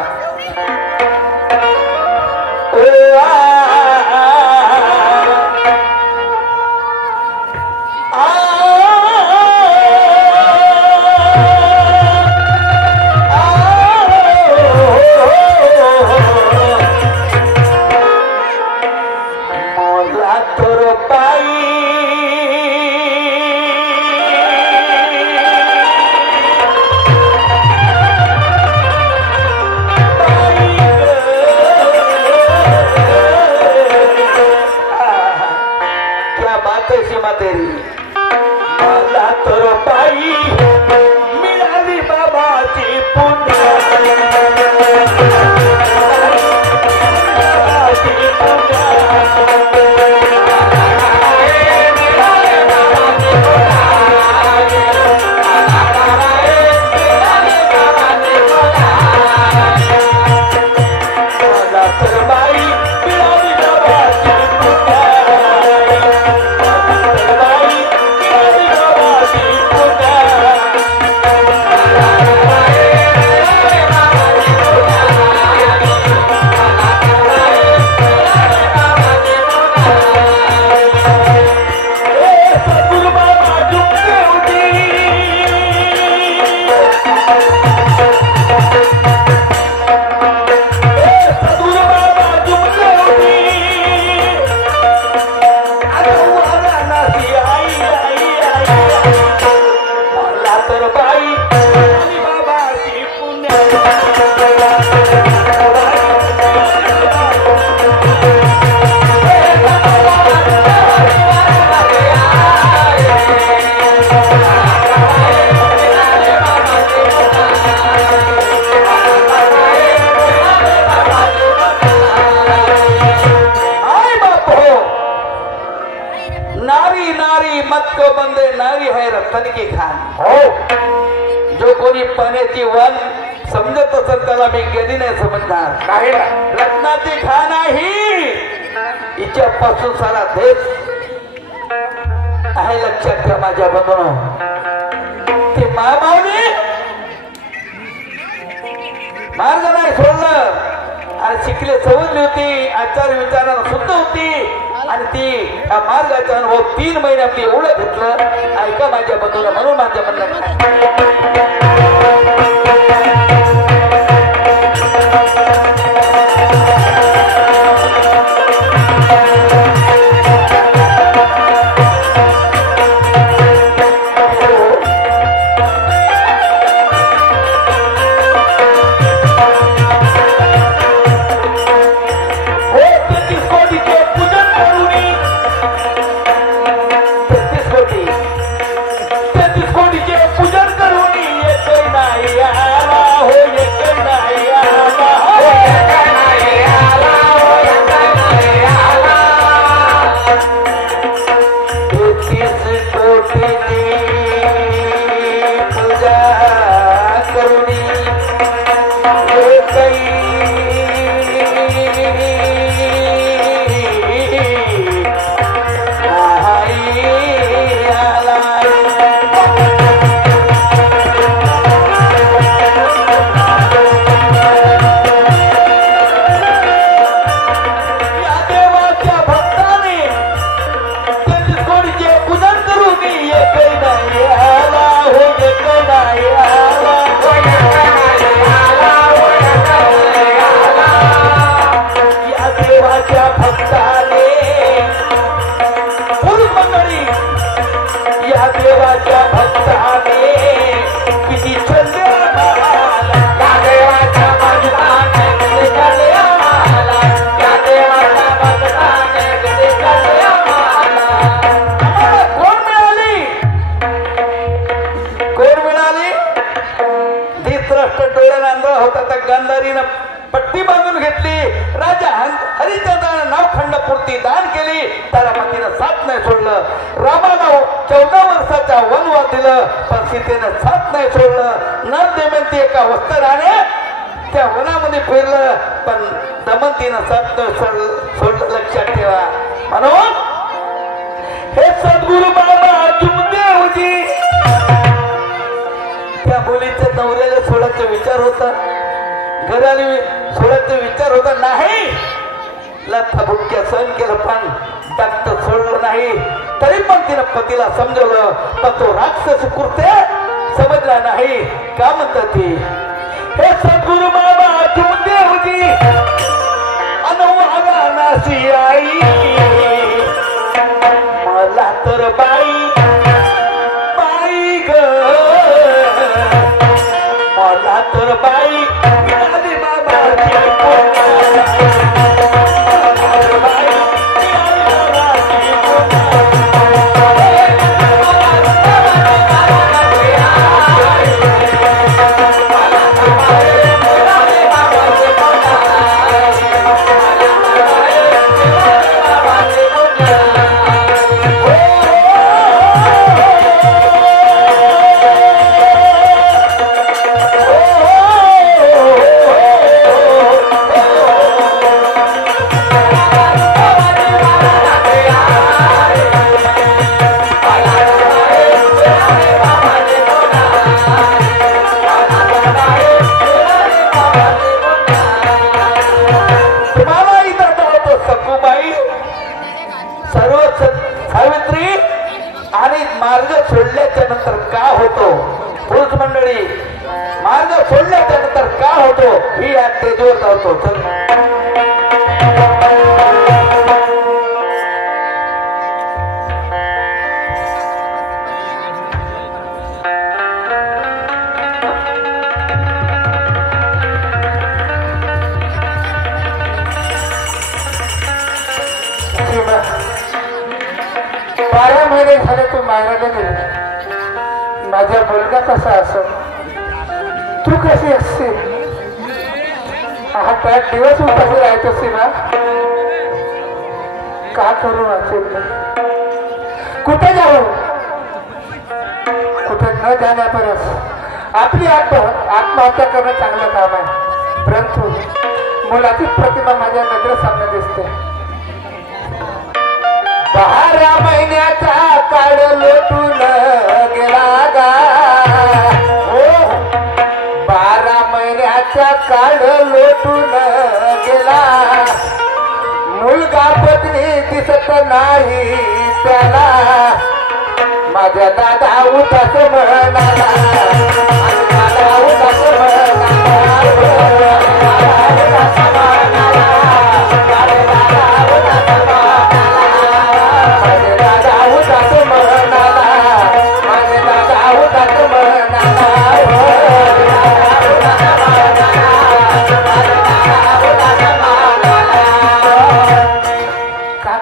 तर बाई बाबाची पुण्या मत को बंदे नारी है रतन की खान हो जो कोणी पाण्याची वन समजत असेल त्याला मी गेली नाही समजणार नाही रत्नाची खान आहे हिच्यापासून सारा देश आहे लक्षात घ्या माझ्या बंधूंनो ते मामावली मार्ग नाही सोडलं आणि शिकले समजली होती आचार विचाराला शुद्ध होती आणि ती मार्गाचा अनुभव 3 महिने आपली एवढं घेतलं ऐका माझ्या बंधूला म्हणून माझ्या म्हणणं पट्टी बांधून घेतली राजा हरिचंद्राने नाव खंडपूर्ती दान केली त्याला पतीनं साथ नाही सोडलं रामाला 14 वर्षाचा वनवास दिलं पण सीतेनं साथ नाही सोडलं न दमयंती एका वस्त्राने त्या वनामध्ये फिरलं पण दमयंतीनं साथ नाही सोडलं लक्षात ठेवा म्हणून हे सद्गुरु बाबा जुमदेवजी त्या मुलीच्या नवऱ्याला सोडायचा विचार होता घराला सोडायचा विचार होता नाही लथा बुटक्या सहन केलं पण डॉक्टर सोडलं नाही तरी पण तिनं पतीला समजवलं पण तो राक्षस कृत्य समजला नाही का म्हणतात ती हे सद्गुरु बाबा जुमदेवजी अनवागा नासी आई मला तर बाई बाई ग मला तर बाई मार्ग सोडल्याच्या नंतर का होतो पुरुष मंडळी मार्ग सोडल्याच्या नंतर का होतो ही आज तेजवर धावतो मायराला गेली. माझा मुलगा कसा असं, तू कशी असशील? 8 दिवस उपाशी राहत असते ना. का करू वाचेल, कुठे जाऊ? कुठे न जाण्यापर्यंत आपली आत्महत्या करणं चांगलं काम आहे. परंतु मुलाची प्रतिमा माझ्या नजरेसामने दिसते. 12 महिन्याचा काळ लोटून गेला गा. 12 महिन्याचा काळ लोटून गेला. मुलगा पत्नी दिसत नाही त्याला. माझ्या दादा उदास म्हणाला, दादा उदास म्हणाला.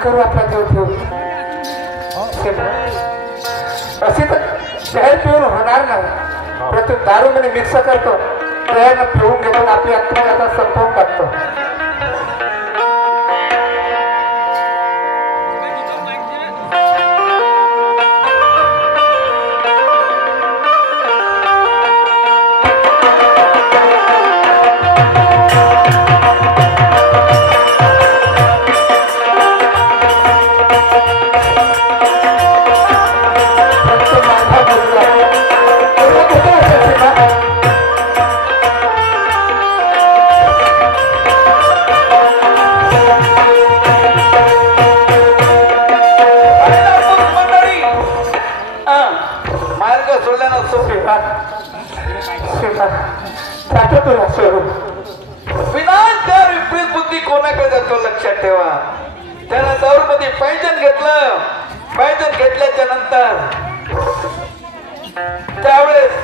करू आपला जीव ठेवून असे तर शहर पिऊन होणार नाही. परंतु दारू मध्ये मिक्स करतो, प्रयत्न पिऊन घेतो, आपली आत्महत्या संपवून टाकतो. विनाशकार विपरीत बुद्धी कोणाकडे जातो लक्षात ठेवा. त्यानं दारूमध्ये पैंजण घेतलं. पैंजण घेतल्याच्या नंतर त्यावेळेस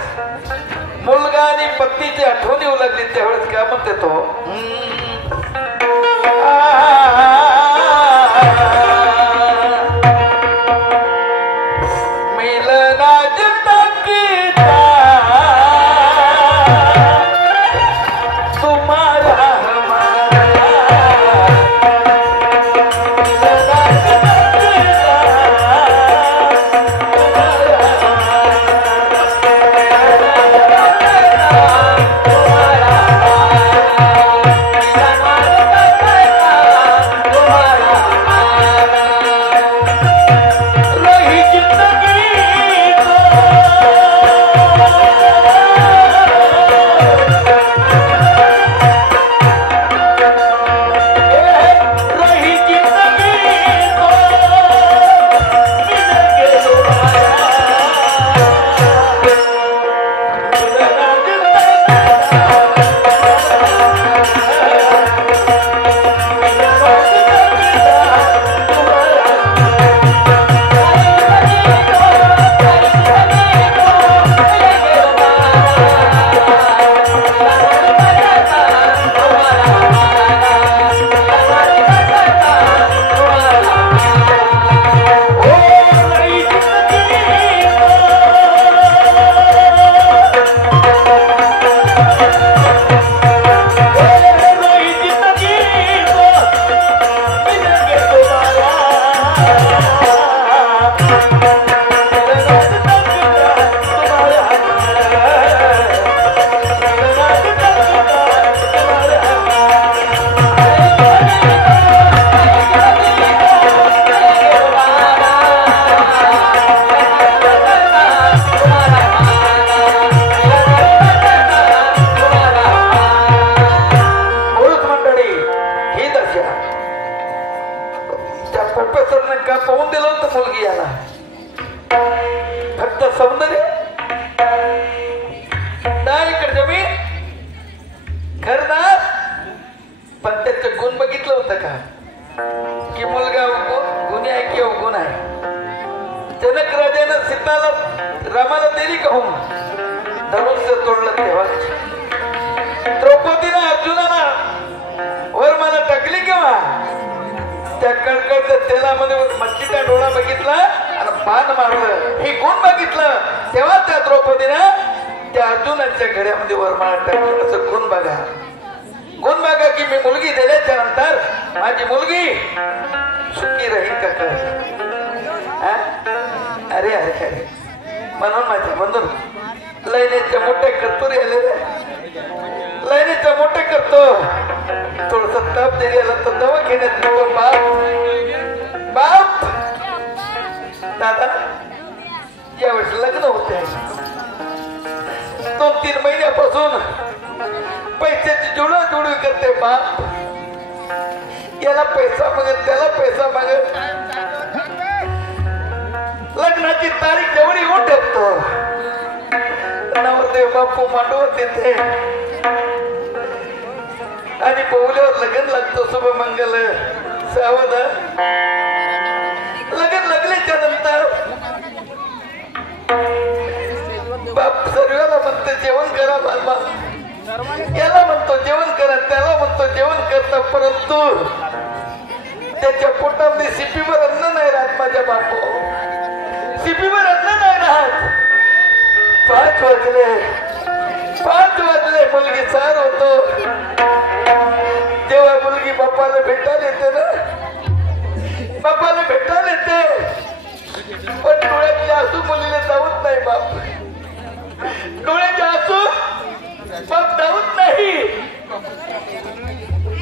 मुलगा आणि पत्नीची आठवण येऊ लागली. त्यावेळेस काय म्हणते तो, मान मारलं, हे गुण बघितलं, तेव्हा त्या द्रौपदीनं त्या अर्जुनाच्या घड्यामध्ये वरमाळ टाकली. असं गुण बघा, गुण बघा की मी मुलगी दिल्याच्या नंतर माझी मुलगी सुखी राहील का काय? अरे अरे अरे, म्हणून माझ्या बंधू लयनेच्या मोठे करतो रे, लयनेच्या मोठे करतो. थोडस ताप जरी आला तर दवाखान्यात नको. बाप बाप दादा यावेळेस लग्न होते, 2-3 महिन्यापासून पैशाची जुळवाजुळवी करते. बाप याला पैसा मागत, त्याला पैसा मागत, लग्नाची तारीख जवळ येऊन ठेवतो. नवरदेव बापू मांडवत येते आणि पवल्यावर लगन लागतो. शुभमंगल सावध. लगन लागल्याच्या नंतर बाप सर्वाला म्हणतो जेवण करा, बाबा याला म्हणतो जेवण करा, त्याला म्हणतो जेवण करता, परंतु त्याच्या पोटामध्ये शिपीवर अन्न नाही राहत. माझ्या बापू शिपीवर अन्न नाही राहत. 5 वाजले मुलगी 4 होतो. जेव्हा मुलगी बापाला भेटायला येते ना, बापाला भेटायला येते, पण डोळ्यातले आसू मुलीला जाऊत नाही. बाप डोळ्याचे आसू बाप जाऊत नाही.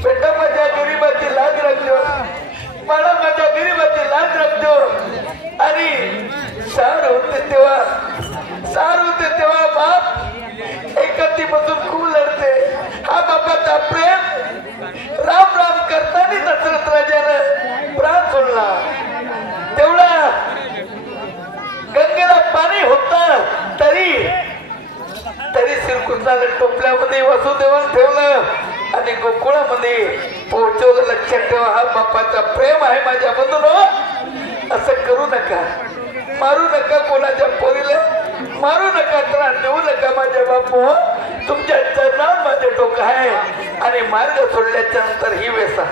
बेटा माझ्या गरीबाची लाज राखजो, मला माझ्या गरीबाची लाज राखजो. आणि सार होते तेव्हा बाप एकती बसून खूप लढते. हा बापाचा प्रेम राम राम करताना दशरथ राजानं प्राण सोडला. तेवढा गंगेला पाणी होता तरी श्रीकृष्णाला टोपल्यामध्ये वसुदेवन ठेवलं आणि गोकुळामध्ये पोहोचवलं. लक्षात ठेवा, हा बापाचा प्रेम आहे. माझ्या बंधूंनो असं करू नका, मारू नका, कोणाच्या पोरीला मारू नका, त्रास देऊ नका. माझ्या बापू तुमच्या चरणावर माझे डोकं आहे. आणि मार्ग सोडल्याच्या नंतर ही व्यथा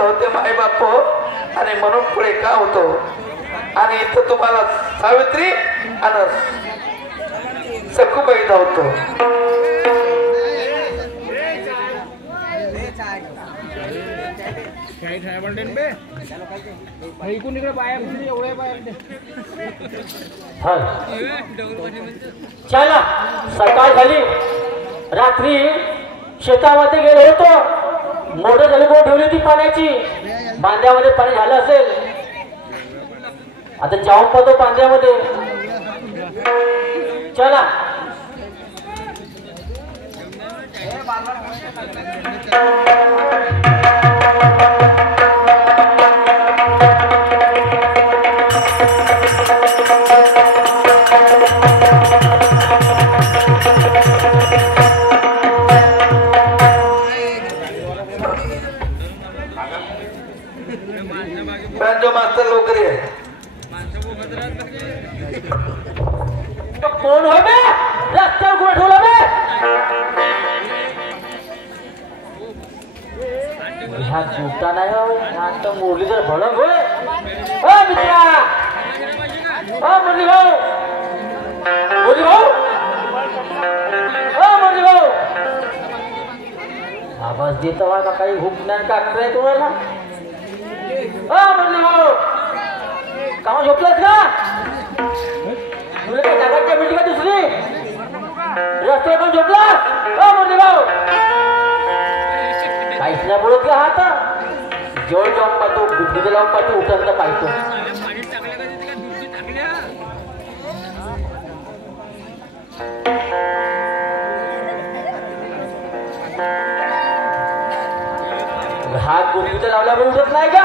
होते माय बापू. आणि म्हणून पुढे का होतो. आणि इथं तुम्हाला सावित्री आणि सखूबाई धावतो. चला सकाळ झाली, रात्री शेतामध्ये गेलो होतो. मोठं जलबो ठेवली होती पाण्याची, बांध्यामध्ये पाणी झालं असेल. आता जाऊन पाहतो बांध्यामध्ये. चला जो मास्तर लोकरी आहे कोण होय बे? रस्त्यावर कुठे ठेवला बे? ह्या जुटा नाही हो, आता मुरली तर भडक होय. मित्रा मुरली भाऊ, आवाज देत का काही हुकणार काटतोय तुम्हाला? मुरली भाऊ कामा झोपलास का? तुला काही जागाच्या मिळते का दुसरी? रस्त्यावर पण झोपला मुरली भाऊ? काहीच नाही बोलत का? आता जवळ जाऊन पाहतो, गुडगुडे लावून पाहतो, उठणं पाहतो. हात गुडगुडे लावल्यावर उठत नाही का?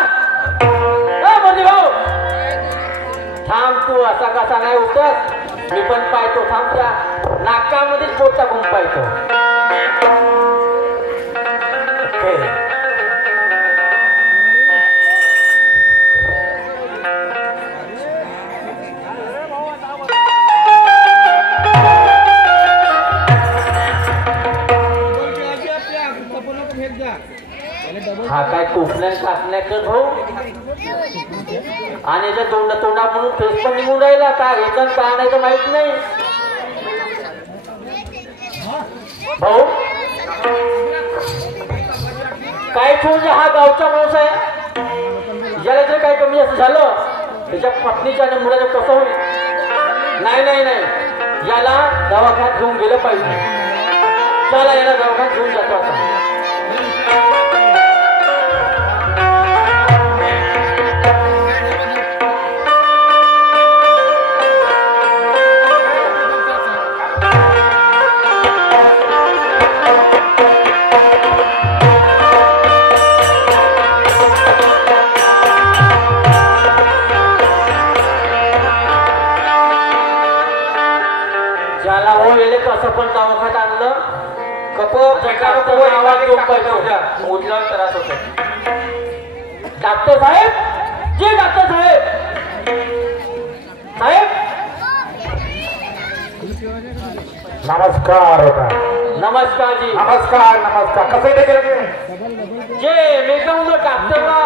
मुरली भाऊ थांब, तू असा कसा नाही उठत? मी पण पाहतो, थांब. त्या नाकामध्येच पोट टाकून पाहतो. हा काय कोकण्या काकण्या कर भाऊ? आणि याच्या तोंडा म्हणून फेस पण निघून राहिला का एकदम का नाही तर माहित नाही. भाऊ काय म्हणजे हा गावचा माणूस आहे, याला जर काही कमी जास्त झालं त्याच्या पत्नीच्या आणि मुलाचं कसं होईल. नाही नाही नाही, याला दवाखान्यात घेऊन गेलं पाहिजे. चला याला दवाखान्यात घेऊन जातो आता. कसं पण दवाखान्यात आणलं कप आवाज घेऊन पाहिजे उठल्यावर त्रास होतो. डॉक्टर साहेब, जे डॉक्टर साहेब, साहेब नमस्कार होता. नमस्कार जी. नमस्कार नमस्कार. कसं आहे ते जे मी का म्हणतो डॉक्टरला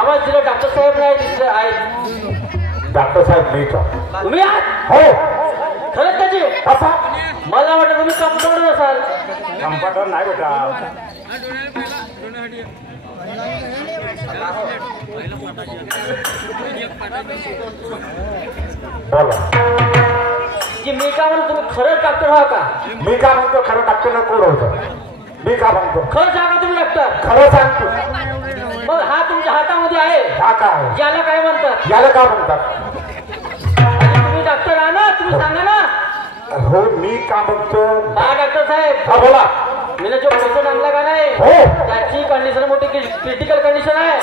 आवाज दिला. डॉक्टर साहेब नाही दिसले आहेत. डॉक्टर साहेब मी तुम्ही आहात? हो. खरंच त्याची कसा मला वाटतं तुम्ही कंपाऊंडर असाल. कंपाऊंडर नाही बेटा. बोला. जी मी का म्हणतो तुम्ही खरंच डॉक्टर व्हा का? मी का म्हणतो खरं डॉक्टर कोण होतं. मी का म्हणतो खरं सांगा तुम्ही डॉक्टर. खरं सांगतो. मग हा तुमच्या हातामध्ये आहे. हा काय याला काय म्हणतात? याला का म्हणतात? तुम्ही डॉक्टर आहे ना, तुम्ही सांगा ना. हो मी का म्हणतो. हा डॉक्टर साहेब. हा बोला. मी जो पेशंट आणला का नाही हो त्याची कंडिशन मोठी क्रिटिकल कंडिशन आहे.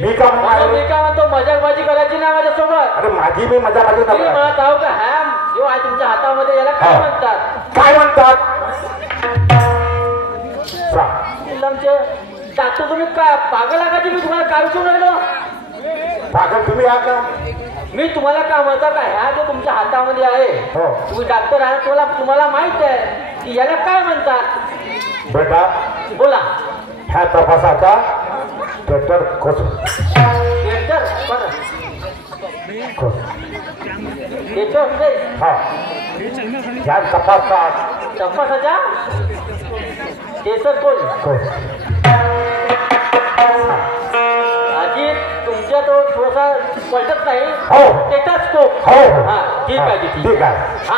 मी का म्हणतो. मी का म्हणतो मजाकबाजी करायची ना माझ्यासोबत. अरे माझी मी मजा माझी तुम्ही म्हणत आहो का हा जो आहे तुमच्या हातामध्ये याला काय म्हणतात? काय म्हणतात. तुमचे डॉक्टर तुम्ही का पागल आहे का? मी तुम्हाला काय विचारून राहिलो. पागल तुम्ही आहात का? मी तुम्हाला काय म्हणता का ह्या जो तुमच्या हातामध्ये आहे हो. तुम्ही डॉक्टर आहे तुम्हाला माहित आहे की याला काय म्हणतात. बेटा बोला. ह्या तपासाचा डॉक्टर खोस डॉक्टर बरं खोस म्हणजे हा ह्या तपासात तपासाच्या केसर कोण खोस. आजी तुमच्या तो थोडासा पलटत नाही. हो. स्टेटस्कोप. हो हो. हा ठीक आहे जी ठीक आहे. हा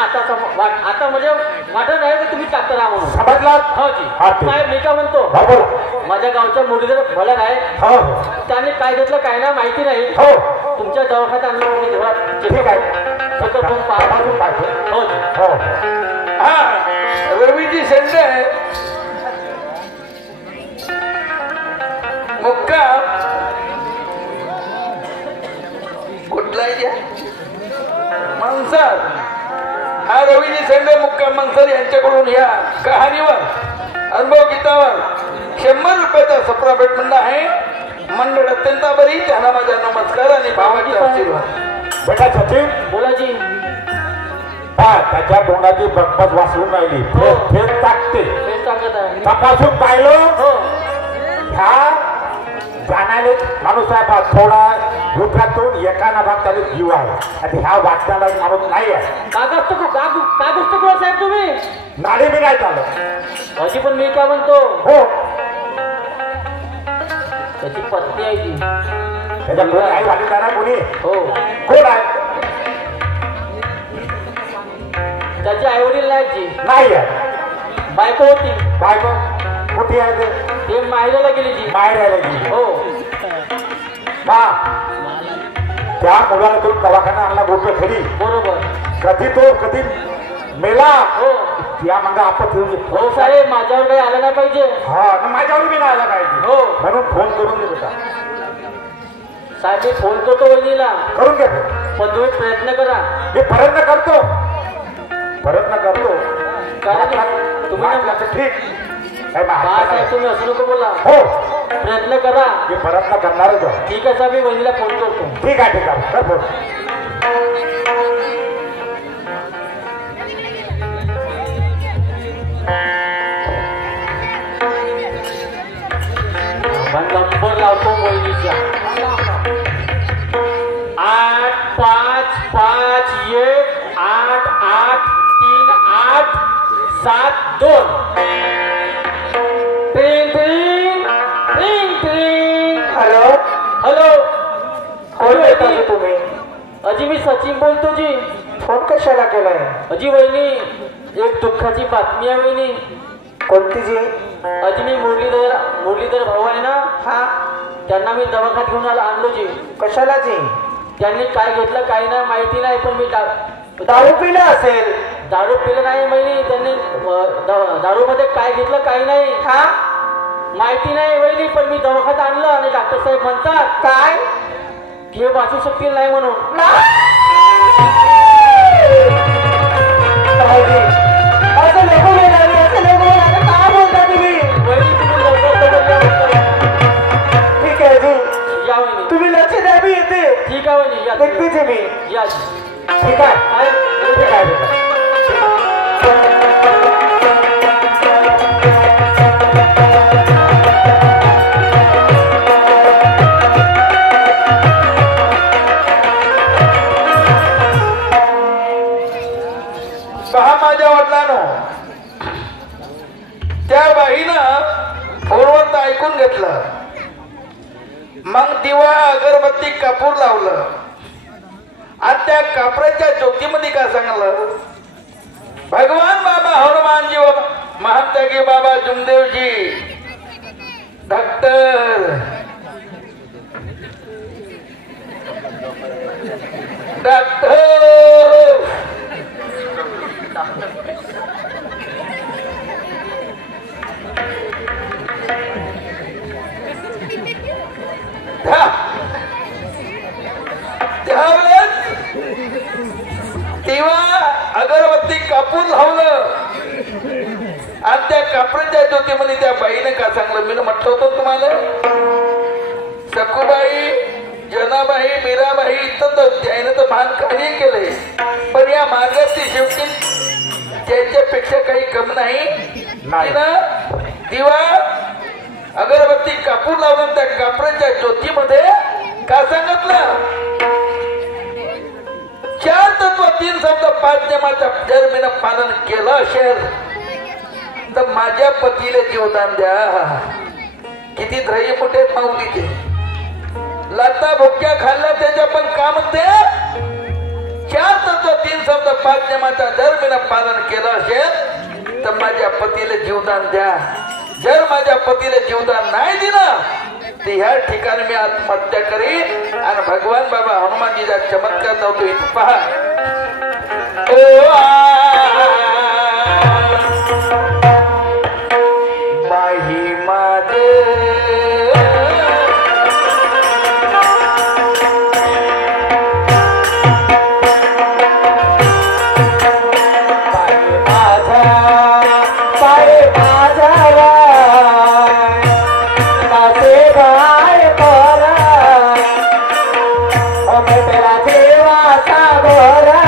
आता म्हणजे वाटत नाही की तुम्ही डॉक्टर आहात म्हणून. समजलात. हो जी. हा, ठीक. साहेब मी का म्हणतो हा बोला. माझ्या गावच्या मुलीला भलक आहे. हो हो. त्यांनी काय घेतलं काय ना माहिती नाही. हो तुमच्या दवाखान्यात आणलं तुम्ही जेव्हा ठीक आहे. चेकअप करून पाहा. हो जी. हो हा रवीची संडे आहे मुक्का कुठला द्या माणसात. हा रवीजी संडे मुक्का माणसात यांच्याकडून या कहाणीवर अनुभव गीतावर 100 रुपयाचा सप्रा भेट मंडळ आहे. मंडळ अत्यंत बरी. त्यांना माझा नमस्कार आणि भावाचा आशीर्वाद. बेटा सचिन बोला जी. हा त्याच्या तोंडाची बकबक वाचून राहिली. फेस टाकते. तेच सांगत आहे. तपासून पाहिलं. हो ह्या जाणारे माणूस आहे बा थोडा रुपयातून एका नाभात त्याला जीव आहे आणि ह्या वाचण्याला माणूस नाही आहे. काय गोष्ट करू साहेब तुम्ही. नाडी बी नाही चालत. अशी पण मी काय म्हणतो हो त्याची पत्नी आहे ती. त्याच्या कोण आई वाली जाणार कोणी. हो कोण आहे. त्याची आई वडील नाही जी. नाही आहे. बायको होती. बायको कुठे आहे ते. ते माहेराला गेली जी. माहेर आहे गेली. हो बा त्या मुलाला तो दवाखाना आणला गोष्ट खरी. बरोबर. कधी तो कधी मेला. हो या मग आपण हो साहेब माझ्यावर काही आलं नाही पाहिजे. हा माझ्यावर बी नाही आला पाहिजे. हो म्हणून फोन करून दे बेटा. साहेब मी फोन करतो वहिनीला. करून घे. पण तुम्ही प्रयत्न करा. मी प्रयत्न करतो. कारण तुम्ही ना ठीक साहेब तुम्ही असं नको बोला. हो प्रयत्न करा. मी प्रयत्न करणारच आहे. ठीक आहे साहेब मी वहिनीला फोन करतो. ठीक आहे ठीक आहे कर फोन. नंबर लावतो वहिनीचा. 5188387 ट्रिंग ट्रिंग ट्रिंग ट्रिंग. हॅलो हॅलो कोण बोलता तुम्ही? अजी मी सचिन बोलतो जी. फोन कशाला केलाय? अजी वहिनी एक दुःखाची बातमी आहे वहिनी. कोणती जी? अजी मी मुरलीधर भाऊ आहे ना, हा त्यांना मी दवाखान्यात घेऊन आणलो जी. कशाला जी? त्यांनी काय घेतलं काही नाही माहिती नाही, पण मी दारू पिलं असेल. दारू पिलं नाही वहिनी. त्यांनी दारू मध्ये काय घेतलं काही नाही हा माहिती नाही वहिनी, पण मी दवाखान्यात आणलं आणि डॉक्टर साहेब म्हणतात काय की हे वाचू शकतील नाही म्हणून. असं नको बोला, असं नको बोला. काय बोलता तुम्ही? वहिनी तुम्ही लवकर ठीक आहे जी, या वहिनी. तुम्ही लक्ष द्या, मी येते. ठीक आहे वहिनी या. नक्कीच आहे मी. या ठीक आहे काय ठीक आहे. पहा माझ्या वडिलांनो, त्या बाईनं फोनवर ऐकून घेतलं, मग दिवा अगरबत्ती कापूर लावलं आणि त्या कापराच्या ज्योतीमध्ये काय सांगलं, भगवान बाबा हनुमानजी व महात्यागी बाबा जुमदेवजी डॉक्टर त्यावेळेस तेव्हा अगरबत्ती कापूर लावलं आणि त्या कापराच्या ज्योतीमध्ये त्या बाईने का सांगलं, मी म्हटलं होतं तुम्हाला, सखूबाई जनाबाई मीराबाई इथं त्याने तर मान काही केले, पण या मार्गाची शेवटी त्याच्यापेक्षा काही कमी नाही. दिवा अगरबत्ती कापूर लावून त्या कापराच्या ज्योतीमध्ये का सांगितलं, 4 तत्व 3 शब्द 5 नियमाचं जर मी पालन केलं असेल तर माझ्या पतीला जीवदान द्या. किती ध्येय मोठे माऊली ते लता भुक्या खाल्ला त्याच्या पण काम ते 4 तत्व 3 शब्द 5 नियमाचं जर मी पालन केलं असेल तर माझ्या पतीला जीवदान द्या. जर माझ्या पतीला जीवदान नाही दिलं तर ह्या ठिकाणी मी आत्महत्या करीन. आणि भगवान बाबा हनुमानजीचा चमत्कार नव्हतो इथं पहा. बाई माझे तेरा देवा सागोरा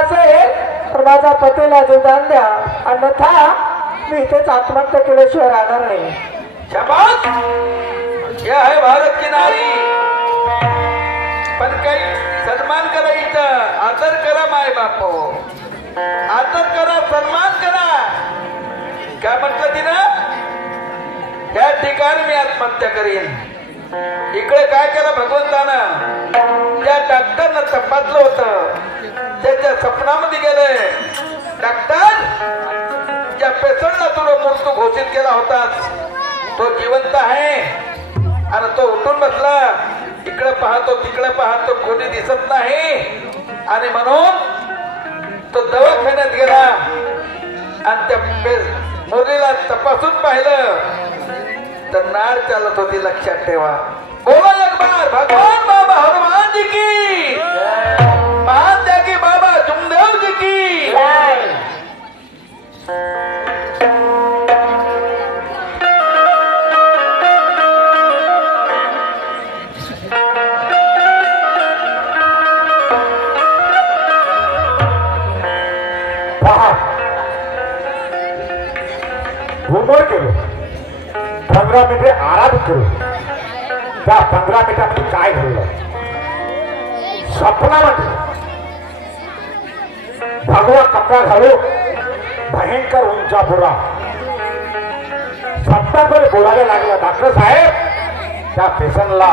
असेल तर माझा पतीला जीवदान द्या, अन्यथा मी इथेच आत्महत्या केल्याशिवाय राहणार नाही. शाबास, यह है भारत की नारी. पण काही सन्मान करा, इथं आदर करा माय बापो, आदर करा, सन्मान करा. काय म्हटलं तिनं? या ठिकाणी मी आत्महत्या करीन. इकडे काय केलं भगवंतानं? त्या डॉक्टरनं तपासलं होतं, त्याच्या स्वप्नामध्ये गेले. डॉक्टर, ज्या पेशंटला तुला मृत्यू घोषित केला होतास तो जिवंत आहे. आणि तो उठून बसला. इकडे पाहतो तिकडे पाहतो, कोणी दिसत नाही. आणि म्हणून तो दवाखान्यात गेला आणि त्या मुलीला तपासून पाहिलं तर नाळ चालत होती. लक्षात ठेवा. बोला एक बार भगवान बाबा हनुमान जी की, महान त्यागी बाबा जुमदेव जी की. घुमर केलो, 15 मिनिटे आराम केलो. त्या 15 मिनिटांमध्ये काय घडलं? स्वप्नामध्ये भगवा कपडा घालू, भयंकर उंचापुरा स्वप्नाकडे बोलायला लागला. डॉक्टर साहेब, त्या पेशंटला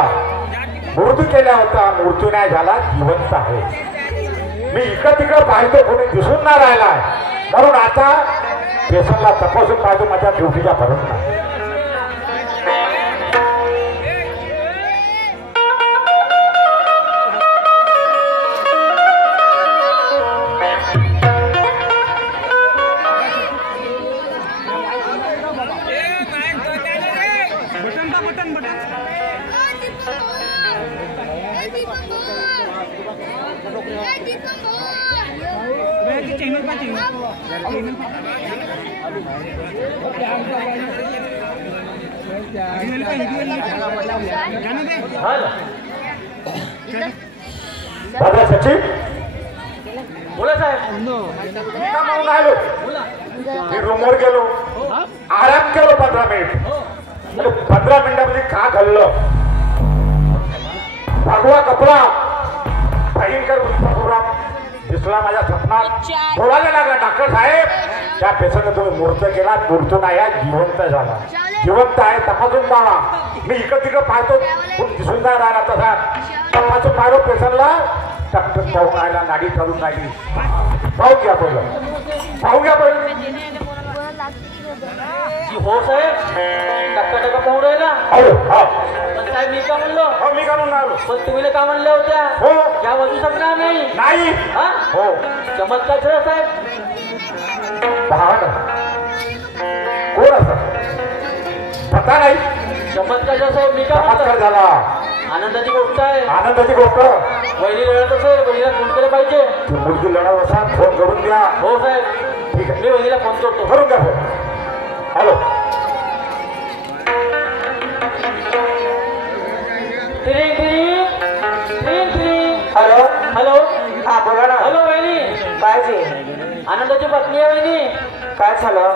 मृत्यू केला होता, मृत्यू नाही झाला, जिवंत आहे. मी इकडं तिकडं पाहतो, कोणी दिसून नाही राहिलाय. म्हणून आता पेशंटला तपासून पाहतो, माझ्या ड्युटीच्या भरून नाही. दादा सचिन, बोला साहेब. म्हणून आलो. मी रूमवर गेलो, आराम केलो 15 मिनिट. 15 मिनिटामध्ये का घडलं? भगवा कपडा, भयंकर प्रोग्राम दिसला माझ्या स्वप्नात. बोलायला लागला, डॉक्टर साहेब, त्या पेशंटने तुम्ही मृत्यू केला. मृत्यू नाही, जिवंत झाला. जिवंत आहे, तपासून जावा. मी इकडं तिकडं पाहतो, कोण दिसून नाही राहिला. तसा तपासून पाहिलो पेशंटला. डॉक्टर पाहून राहिला, नाडी ठरून राहिली. पाहू घ्या पहिलं, पाहू घ्या पहिलं. हो साहेब, टक्का टक्का पाहून राहिला. पण साहेब मी का म्हणलो? हो, मी का म्हणून आलो. पण तुम्ही का म्हणल्या होत्या? हो, या वाजू शकणार नाही. नाही. हा, हो, चमत्कार झाला साहेब. पहा ना, कोण असं पता नाही. चमत्कार झाला साहेब. मी का चमत्कार म्हणतो? झाला. आनंदाची गोष्ट आहे. आनंदाची गोष्ट. वहिनी लढत असेल, वहिनीला फोन केला पाहिजे. मुलगी लढत असा, फोन करून द्या. हो साहेब, ठीक आहे, मी वहिनीला फोन करतो. करून द्या फोन. Hello, hello. हॅलो. हा बोला ना. हॅलो वहिनी. काय जी? आनंदाची पत्नी आहे वहिनी. काय झालं?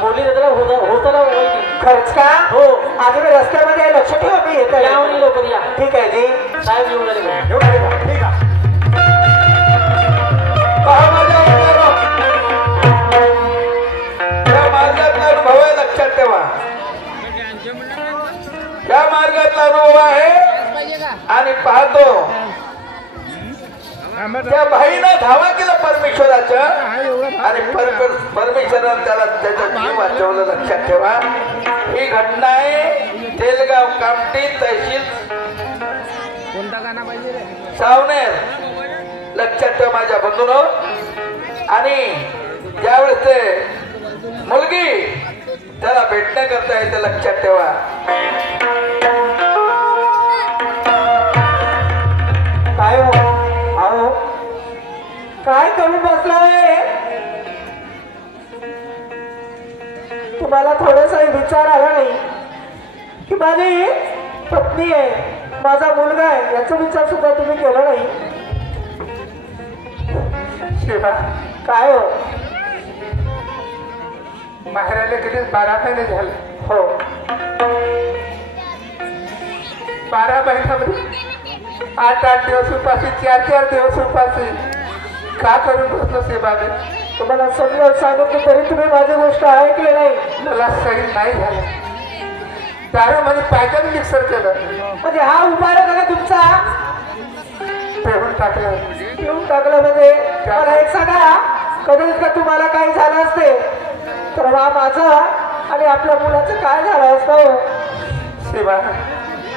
मुरली दादाला होताला वहिनी. खरंच का? हो. आधी मी रस्त्यामध्ये आहे, लक्ष ठेवा. मी येत या वहिनी लवकर या. ठीक आहे जी. साहेब येऊन आले वहिनी. एवढं आहे का? ठीक आहे. पहा माझ्या मित्रांनो, या मार्गातला अनुभव आहे. लक्षात ठेवा, या मार्गातला अनुभव आहे. आणि पाहतो त्या भाईनं धावा केला परमेश्वराच्या, आणि परमेश्वरानं त्याला त्याचा जीव वाचवलं. लक्षात ठेवा, ही घटना आहे तेलगाव कामठी तहसील सावनेर. लक्षात ठेवा माझ्या बंधूंनो. आणि ज्यावेळेस ते मुलगी त्याला भेटण्याकरता येते, लक्षात ठेवा. काय हो? अहो, काय करून बसलाय? तुम्हाला थोडासा विचार आला नाही की माझी पत्नी आहे, माझा मुलगा आहे, याचा विचार सुद्धा तुम्ही केला नाही. शिवा काय हो माहेराला कधीच 12 महिने झाले हो 12 महिन्यामध्ये 8 दिवस उपासी 4 दिवस उपासी का करून बसलो सेवाने तुम्हाला समजावून सांगितलं तरी तुम्ही माझी गोष्ट ऐकली नाही मला सही नाही झालं दारू मध्ये पायजन मिक्सर केलं म्हणजे हा उपाय का तुमचा पेरून टाकलं पिऊन टाकलं म्हणजे मला एक सांगा कधीच का तुम्हाला काही झालं असते तर हा माझं आणि आपल्या मुलाचं काय झालं असतं शिवा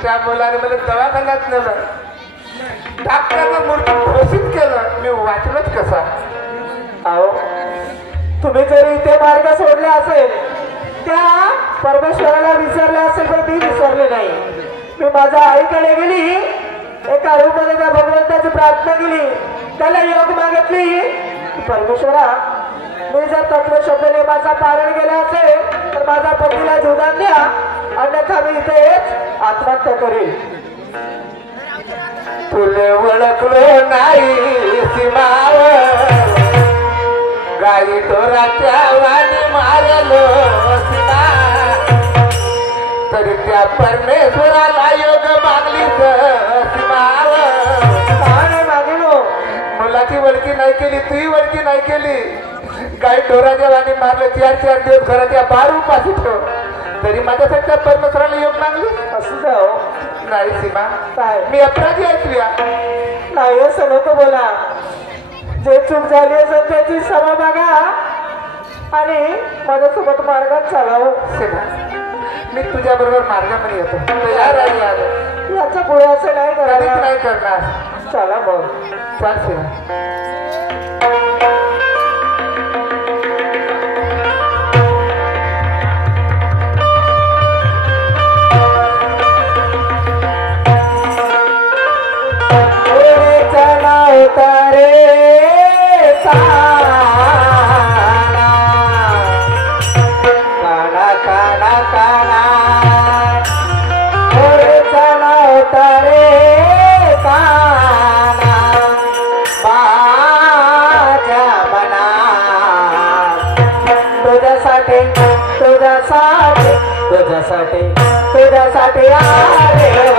त्या मुलाने मला दवाखान्यात नेलं डॉक्टरनं मूर्ती घोषित केलं मी वाचलोच कसा अहो तुम्ही जरी इथे मार्ग सोडले असेल त्या परमेश्वराला विसरले असेल पण मी विसरले नाही मी माझ्या आईकडे गेली एका रूममध्ये त्या भगवंताची प्रार्थना केली त्याला योग मागितली परमेश्वरा मी जर तत्वशब्द नियमाचा पालन केला असेल तर माझ्या पतीला जीवदान द्या अन्यथा मी इथेच आत्महत्या करेल तुले ओळखलो नाही सीमावर गाई टोराच्या वाणी मारलो सीमा तरी त्या परमेश्वराला योग मागली सीमावर काय मागेलो मुलाची वळखी नाही केली तुही वळखी नाही केली गाई टोराच्या वाणी मारलं 4 दिवस घरात या 12 उपाशी ठेव तरी माझ्यासाठी त्या परमेश्वराला योग मागली असं जाओ नाही सीमा काय मी अपराधी आहे तुया नाही असं नको बोला जे चूक झाली असेल त्याची क्षमा मागा आणि माझ्यासोबत मार्गात चालावं सीमा मी तुझ्या बरोबर मार्गामध्ये येतो तयार आहे यार याचा पुढे असं नाही कधीच करायचं नाही करणार चला मग चाल सीमा तुझ्यासाठी आले तुझ्यासाठी आले रे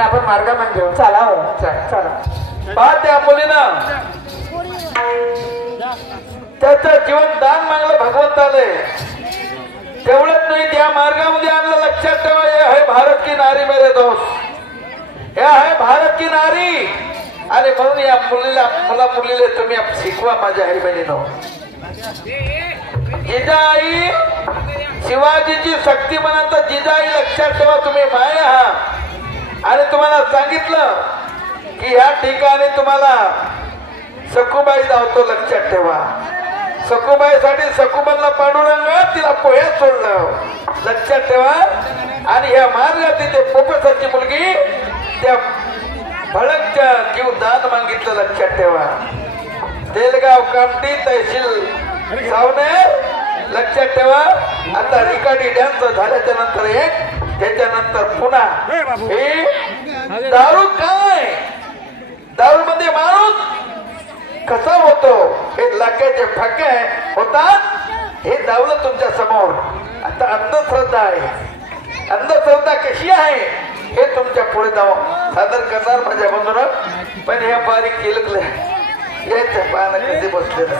आपण मार्ग म्हणजे चला हो चला. पहा त्या मुलीनं त्याचं जीवन दान मागलं भगवंताले, तेवढंच नाही त्या मार्गामध्ये आणलं. लक्षात ठेवा, हे आहे भारत की नारी मेरे दोस्त, हे आहे भारत की नारी. आणि म्हणून या मुलीला तुम्ही शिकवा माझ्या आई बहिणीनो. जिजाई शिवाजीची शक्ती म्हणा, जिजाई लक्षात ठेवा तुम्ही माया आहात. आणि तुम्हाला सांगितलं की या ठिकाणी तुम्हाला सखूबाई धावतो. लक्षात ठेवा, सखूबाईसाठी सखूबाईला पांडुरंगा तिला पोह्यात सोडलं. लक्षात ठेवा. आणि ह्या मार्गात तिथे प्रोफेसरची मुलगी त्या भडकच्या जीव दान मागितलं. लक्षात ठेवा. तेलगाव कामठी तहसील सावनेर. लक्षात ठेवा. आता रिकाडी डान्स झाल्याच्या नंतर एक, त्याच्यानंतर पुन्हा हे दारू काय, दारू मध्ये माणूस कसा होतो हे लाक्याचे फाके होतात. हे दावलं तुमच्या समोर. आता अंधश्रद्धा आहे. अंधश्रद्धा कशी आहे हे तुमच्या पुढे सादर करणार माझ्या बंधून. पण ह्या बारीक केलं याच्या पाहणं कधी बसलेलं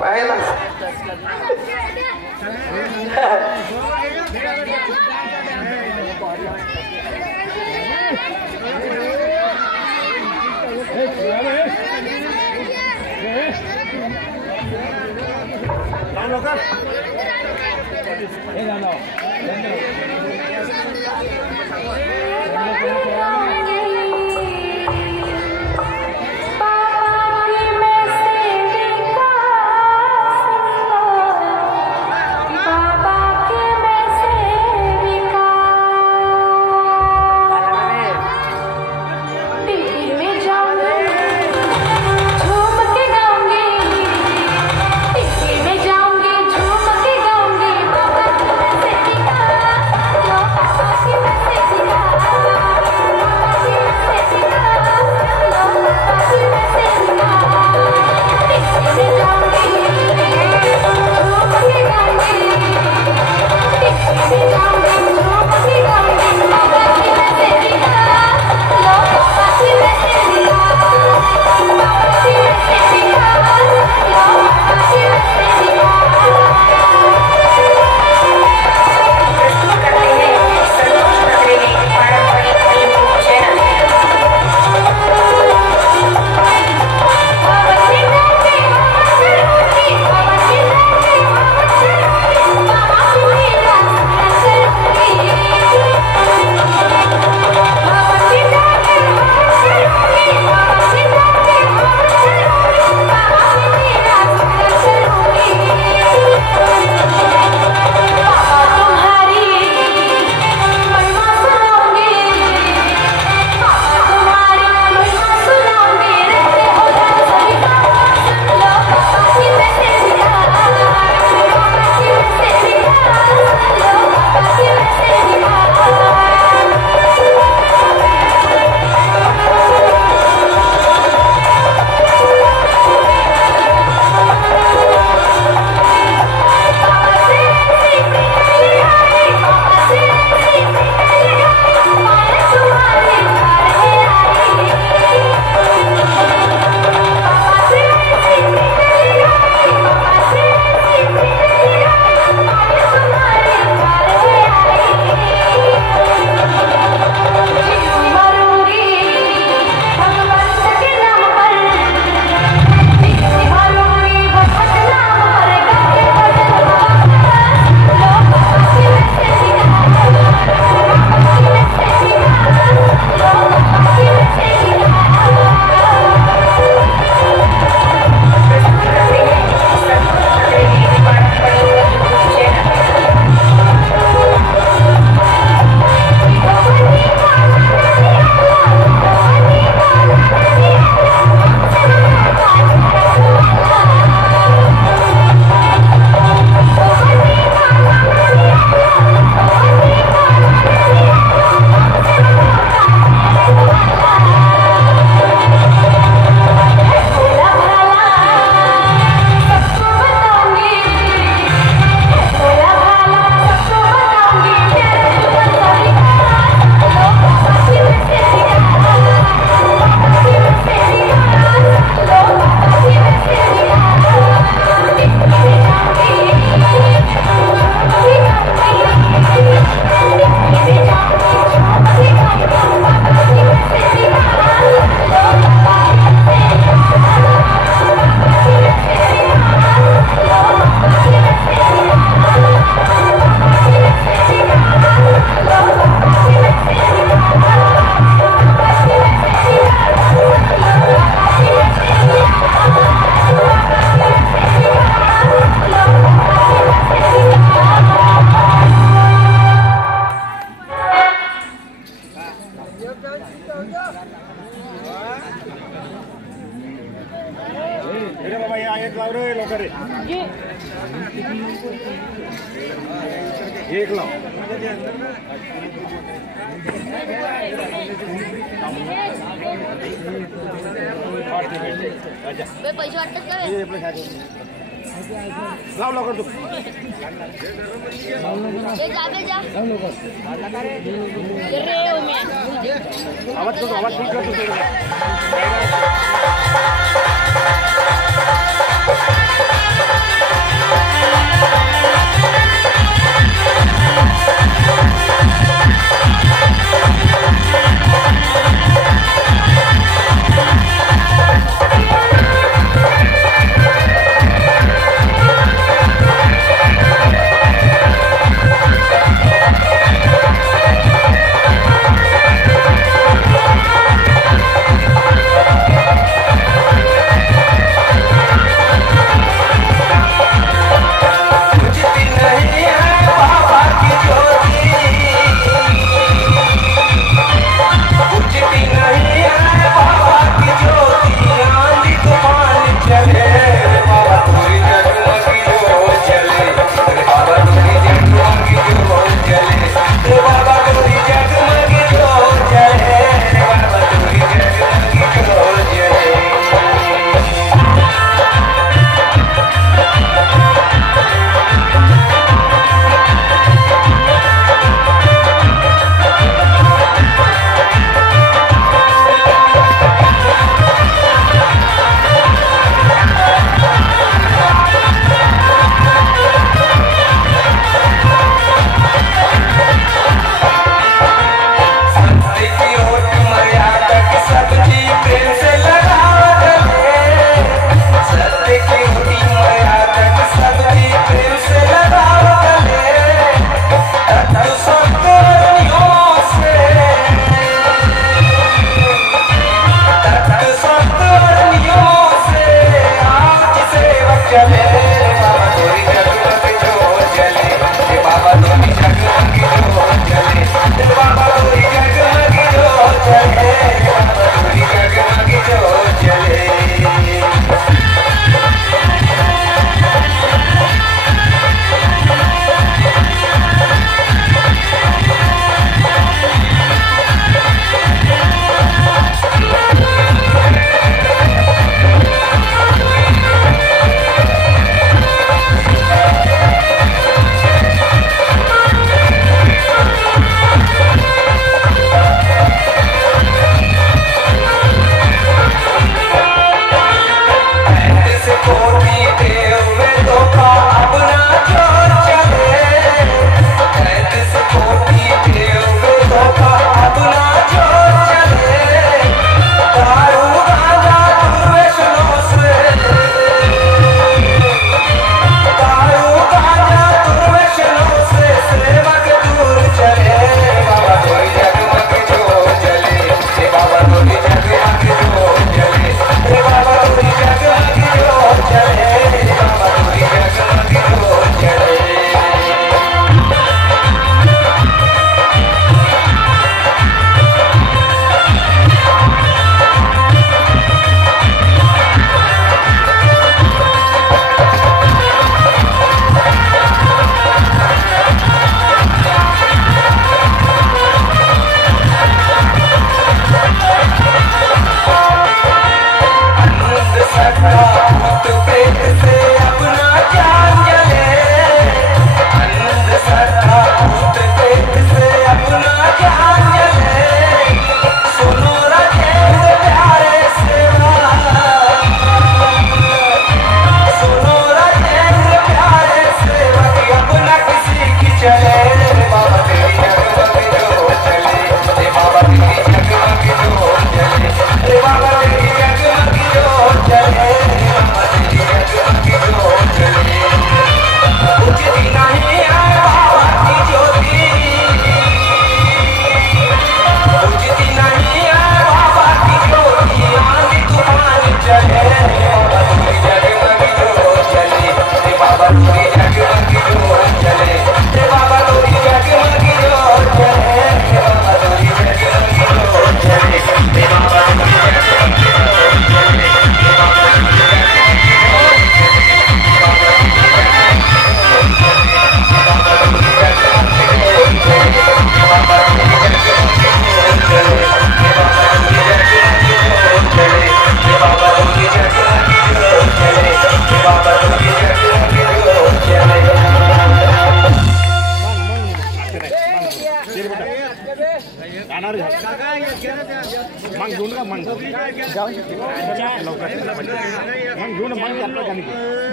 पाहिलं. बाबा या एक लाव रे लवकर एक लाव पैसे वाटतात का लाव लवकर तू आवाज करतो आवाज ठीक करतो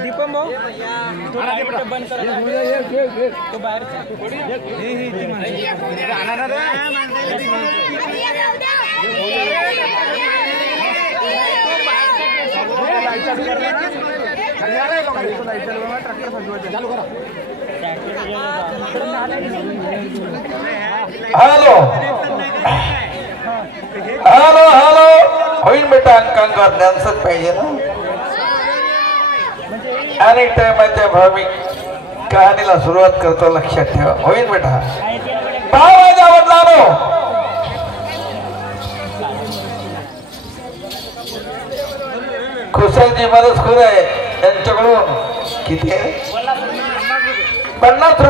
दीपम भाऊ बंद तो बाहेर हॅलो हॅलो हॅलो होईल बेटा अंकांकार डान्सच पाहिजे ना अनेक टायमाच्या भाविक कहाणीला सुरुवात करतो लक्षात ठेवा होईल बेटा 10 वाजल्यावर लावो खुशालजी मदत खुर आहे त्यांच्याकडून किती 50 रुपये